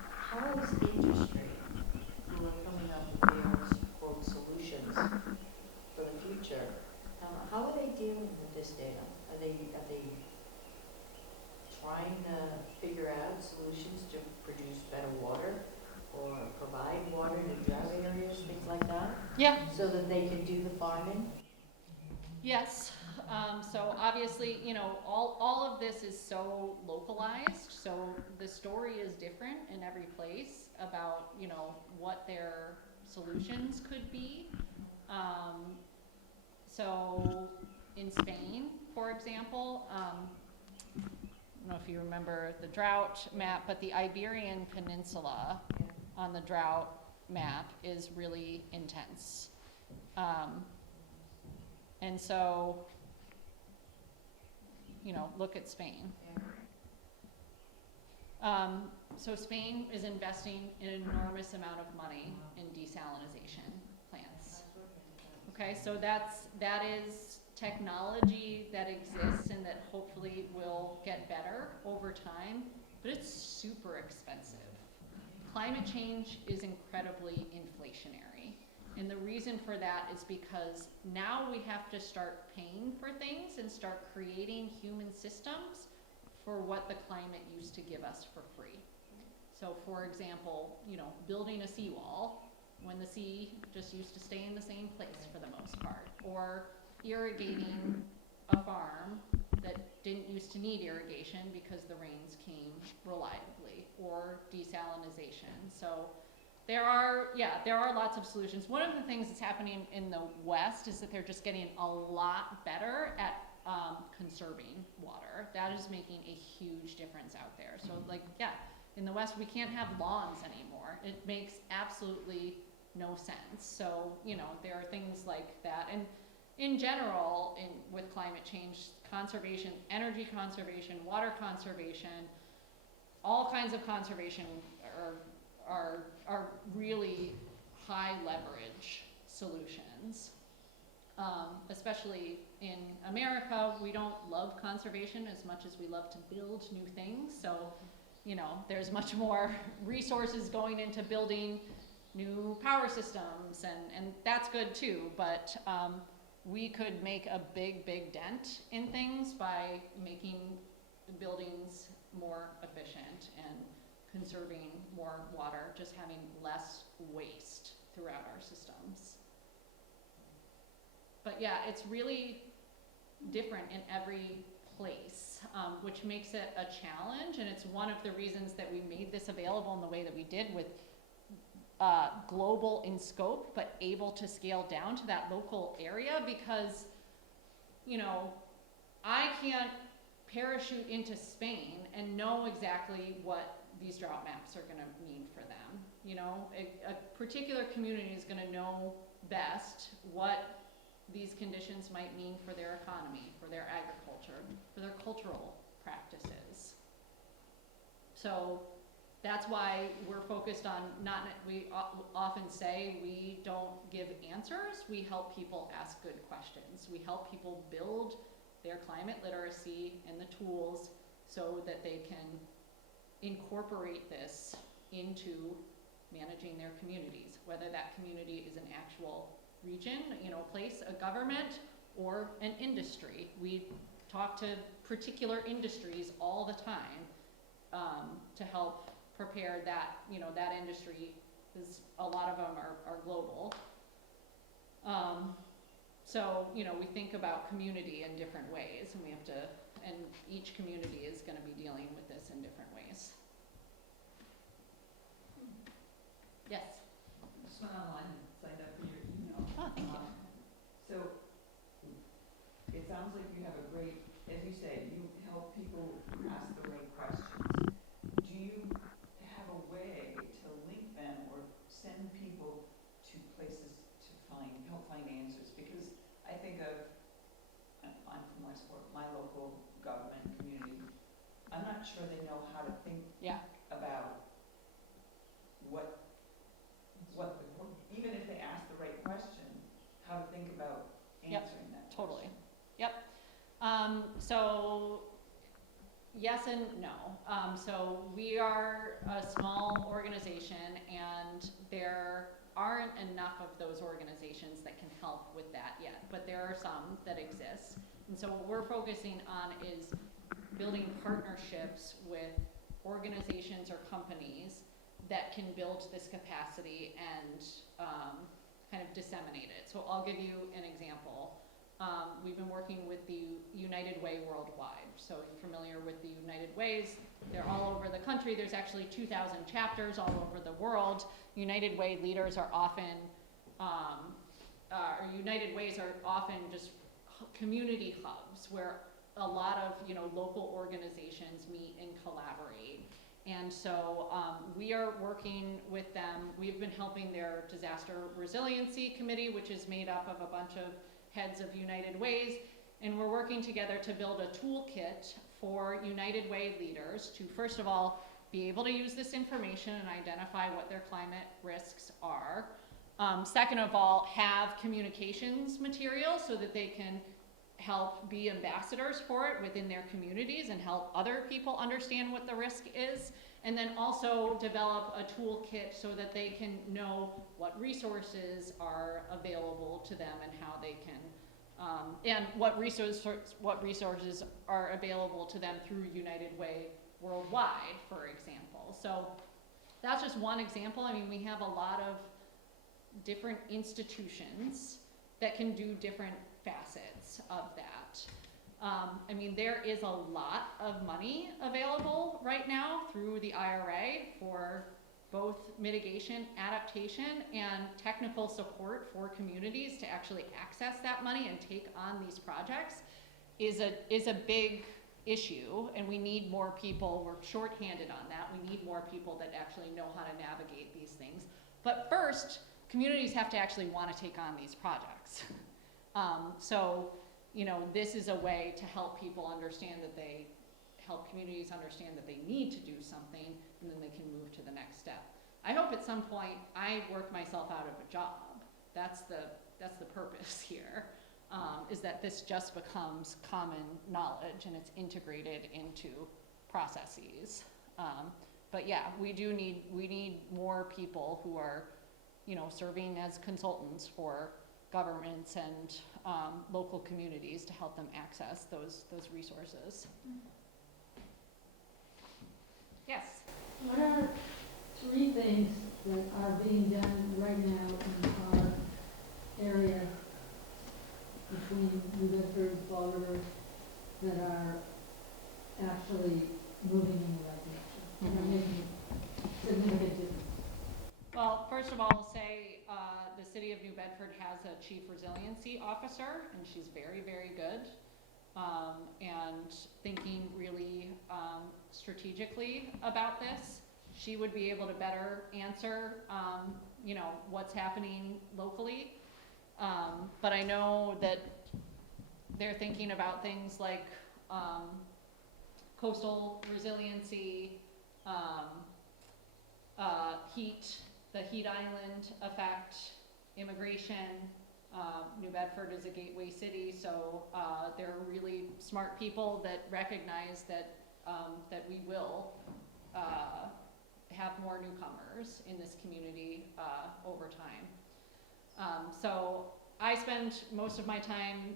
How is industry, who are coming up with their quote solutions for the future, how are they dealing with this data? Are they trying to figure out solutions to produce better water or provide water in the drought areas, things like that, Yeah. so that they can do the farming? Yes. So obviously, you know, all of this is so localized, so the story is different in every place about, you know, what their solutions could be. So in Spain, for example, I don't know if you remember the drought map, but the Iberian Peninsula on the drought map is really intense. And so, you know, look at Spain. So Spain is investing an enormous amount of money in desalination plants. Okay, so that is technology that exists and that hopefully will get better over time, but it's super expensive. Climate change is incredibly inflationary. And the reason for that is because now we have to start paying for things and start creating human systems for what the climate used to give us for free. So for example, you know, building a seawall when the sea just used to stay in the same place for the most part, or irrigating a farm that didn't used to need irrigation because the rains came reliably, or desalinization. So there are lots of solutions. One of the things that's happening in the West is that they're just getting a lot better at conserving water. That is making a huge difference out there. So like, yeah, in the West we can't have lawns anymore. It makes absolutely no sense. So, you know, there are things like that. And in general, with climate change, conservation, energy conservation, water conservation, all kinds of conservation are really high leverage solutions. Especially in America, we don't love conservation as much as we love to build new things. So, you know, there's much more resources going into building new power systems, and that's good too. But we could make a big dent in things by making buildings more efficient and conserving more water, just having less waste throughout our systems. But yeah, it's really different in every place, which makes it a challenge, and it's one of the reasons that we made this available in the way that we did, with global in scope, but able to scale down to that local area, because, you know, I can't parachute into Spain and know exactly what these drought maps are gonna mean for them. You know, a particular community is gonna know best what these conditions might mean for their economy, for their agriculture, for their cultural practices. So that's why we're focused on we often say we don't give answers, we help people ask good questions. We help people build their climate literacy and the tools so that they can incorporate this into managing their communities, whether that community is an actual region, you know, place, a government, or an industry. We talk to particular industries all the time to help prepare that, you know, that industry, because a lot of them are global. So, you know, we think about community in different ways, and we have to, and each community is going to be dealing with this in different ways. Yes. Just went online and signed up for your email. Oh, thank you. So, it sounds like you have a great, as you say, you help people ask the right questions. Do you have a way to link them or send people to places to help find answers? Because I think of, I'm from Westport, my local government community, I'm not sure they know how to think about even if they ask the right question, how to think about answering that question. Totally. Yep. So yes and no. So we are a small organization, and there aren't enough of those organizations that can help with that yet, but there are some that exist. And so what we're focusing on is building partnerships with organizations or companies that can build this capacity and kind of disseminate it. So I'll give you an example. We've been working with the United Way worldwide. So you're familiar with the United Ways. They're all over the country. There's actually 2,000 chapters all over the world. United Way leaders are often, or United Ways are often just community hubs where a lot of, you know, local organizations meet and collaborate. And so we are working with them. We've been helping their disaster resiliency committee, which is made up of a bunch of heads of United Ways, and we're working together to build a toolkit for United Way leaders to, first of all, be able to use this information and identify what their climate risks are. Second of all, have communications materials so that they can help be ambassadors for it within their communities and help other people understand what the risk is. And then also develop a toolkit so that they can know what resources are available to them and how they can, and what resources are available to them through United Way worldwide, for example. So that's just one example. I mean, we have a lot of different institutions that can do different facets of that. I mean, there is a lot of money available right now through the IRA for both mitigation, adaptation, and technical support for communities to actually access that money and take on these projects is a big issue, and we need more people. We're shorthanded on that. We need more people that actually know how to navigate these things. But first, communities have to actually want to take on these projects. So, you know, this is a way to help people understand that help communities understand that they need to do something, and then they can move to the next step. I hope at some point I work myself out of a job. That's the purpose here, is that this just becomes common knowledge and it's integrated into processes. But yeah, we need more people who are, you know, serving as consultants for governments and local communities to help them access those resources. Yes? What are 3 things that are being done right now in our area between New Bedford, Fall River, that are actually moving in the right direction, and are making a significant difference. Well, first of all, I'll say, the city of New Bedford has a chief resiliency officer, and she's very, very good. And thinking really, strategically about this. She would be able to better answer, what's happening locally. But I know that they're thinking about things like, coastal resiliency, heat, the heat island effect, immigration. New Bedford is a gateway city, so there are really smart people that recognize that we will have more newcomers in this community over time. So I spend most of my time,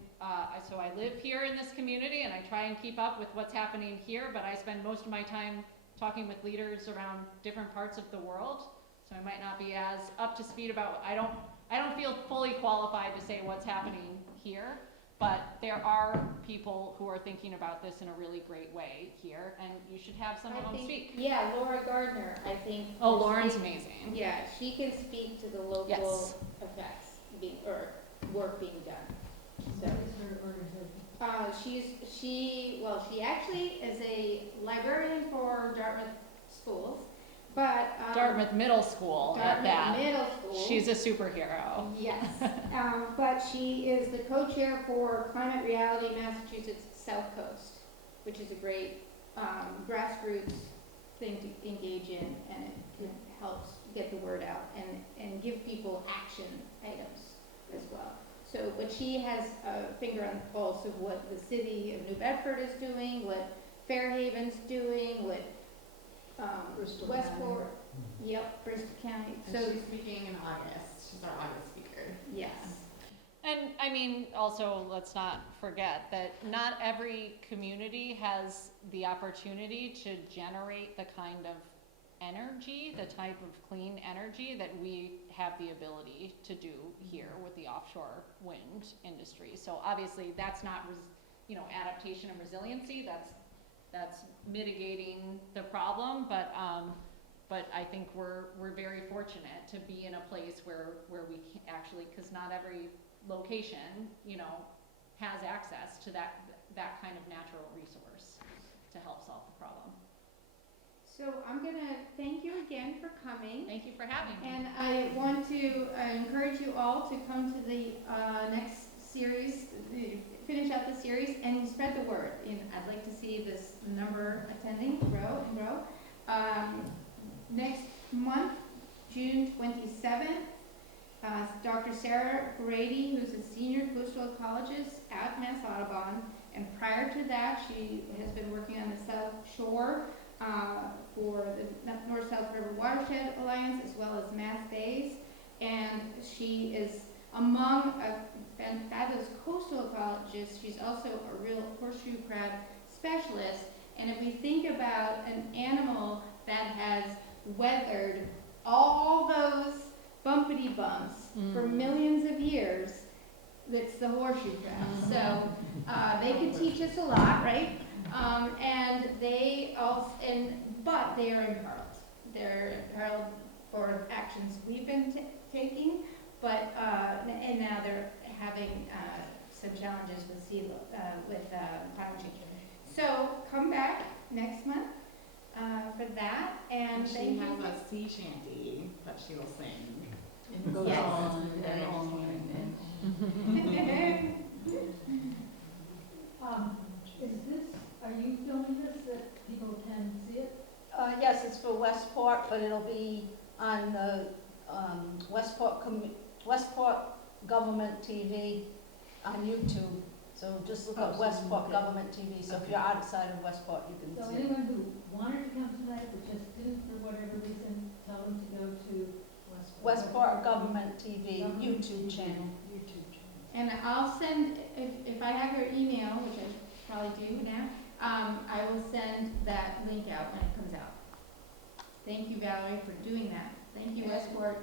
so I live here in this community and I try and keep up with what's happening here, but I spend most of my time talking with leaders around different parts of the world. So I might not be as up to speed about, I don't feel fully qualified to say what's happening here, but there are people who are thinking about this in a really great way here, and you should have some of them speak. Yeah, Laura Gardner, I think. Oh, Lauren's amazing. Yeah, she can speak to the local Yes. effects or work being done. So, What is her organization? she actually is a librarian for Dartmouth schools, but. Dartmouth Middle School at that. Dartmouth Middle School. She's a superhero. Yes, but she is the co-chair for Climate Reality Massachusetts South Coast, which is a great grassroots thing to engage in, and it helps get the word out and give people action items as well. So, but she has a finger on the pulse of what the city of New Bedford is doing, what Fairhaven's doing, what Bristol Westport, yep, Bristol County. And So, she's speaking in August. She's our August speaker. yes. And I mean, also, let's not forget that not every community has the opportunity to generate the kind of energy, the type of clean energy that we have the ability to do here with the offshore wind industry. So obviously, that's not, adaptation and resiliency. That's mitigating the problem, but I think we're very fortunate to be in a place where we can actually, because not every location, has access to that kind of natural resource to help solve the problem. So I'm gonna thank you again for coming, Thank you for having me. and I want to encourage you all to come to the next series, finish out the series, and spread the word. And I'd like to see this number attending grow and grow. Next month, June 27th, Dr. Sarah Grady, who's a senior coastal ecologist at Mass Audubon, and prior to that, she has been working on the South Shore for the North-South River Watershed Alliance, as well as Mass Bays, and she is among a fabulous coastal ecologist. She's also a real horseshoe crab specialist, and if we think about an animal that has weathered all those bumpity bumps for millions of years, that's the horseshoe crab. So they could teach us a lot, right? And they also, but they are imperiled. They're imperiled for actions we've been taking, but and now they're having some challenges with climate change. So come back next month for that, and She thank has you. a sea shanty that she will sing. It goes Yes. on and Very on. entertaining. Are you filming this that people can see it? Yes, it's for Westport, but it'll be on the Westport Government TV on YouTube. So just look up Oh, so Westport okay. Government TV. So if you're outside of Westport, you can So see it. anyone who wanted to come tonight but just didn't for whatever reason, tell them to go to Westport Government TV YouTube channel. And I'll send, if I have your email, which I probably do now, I will send that link out when it comes out. Thank you, Valerie, for doing that. Thank you, Westport.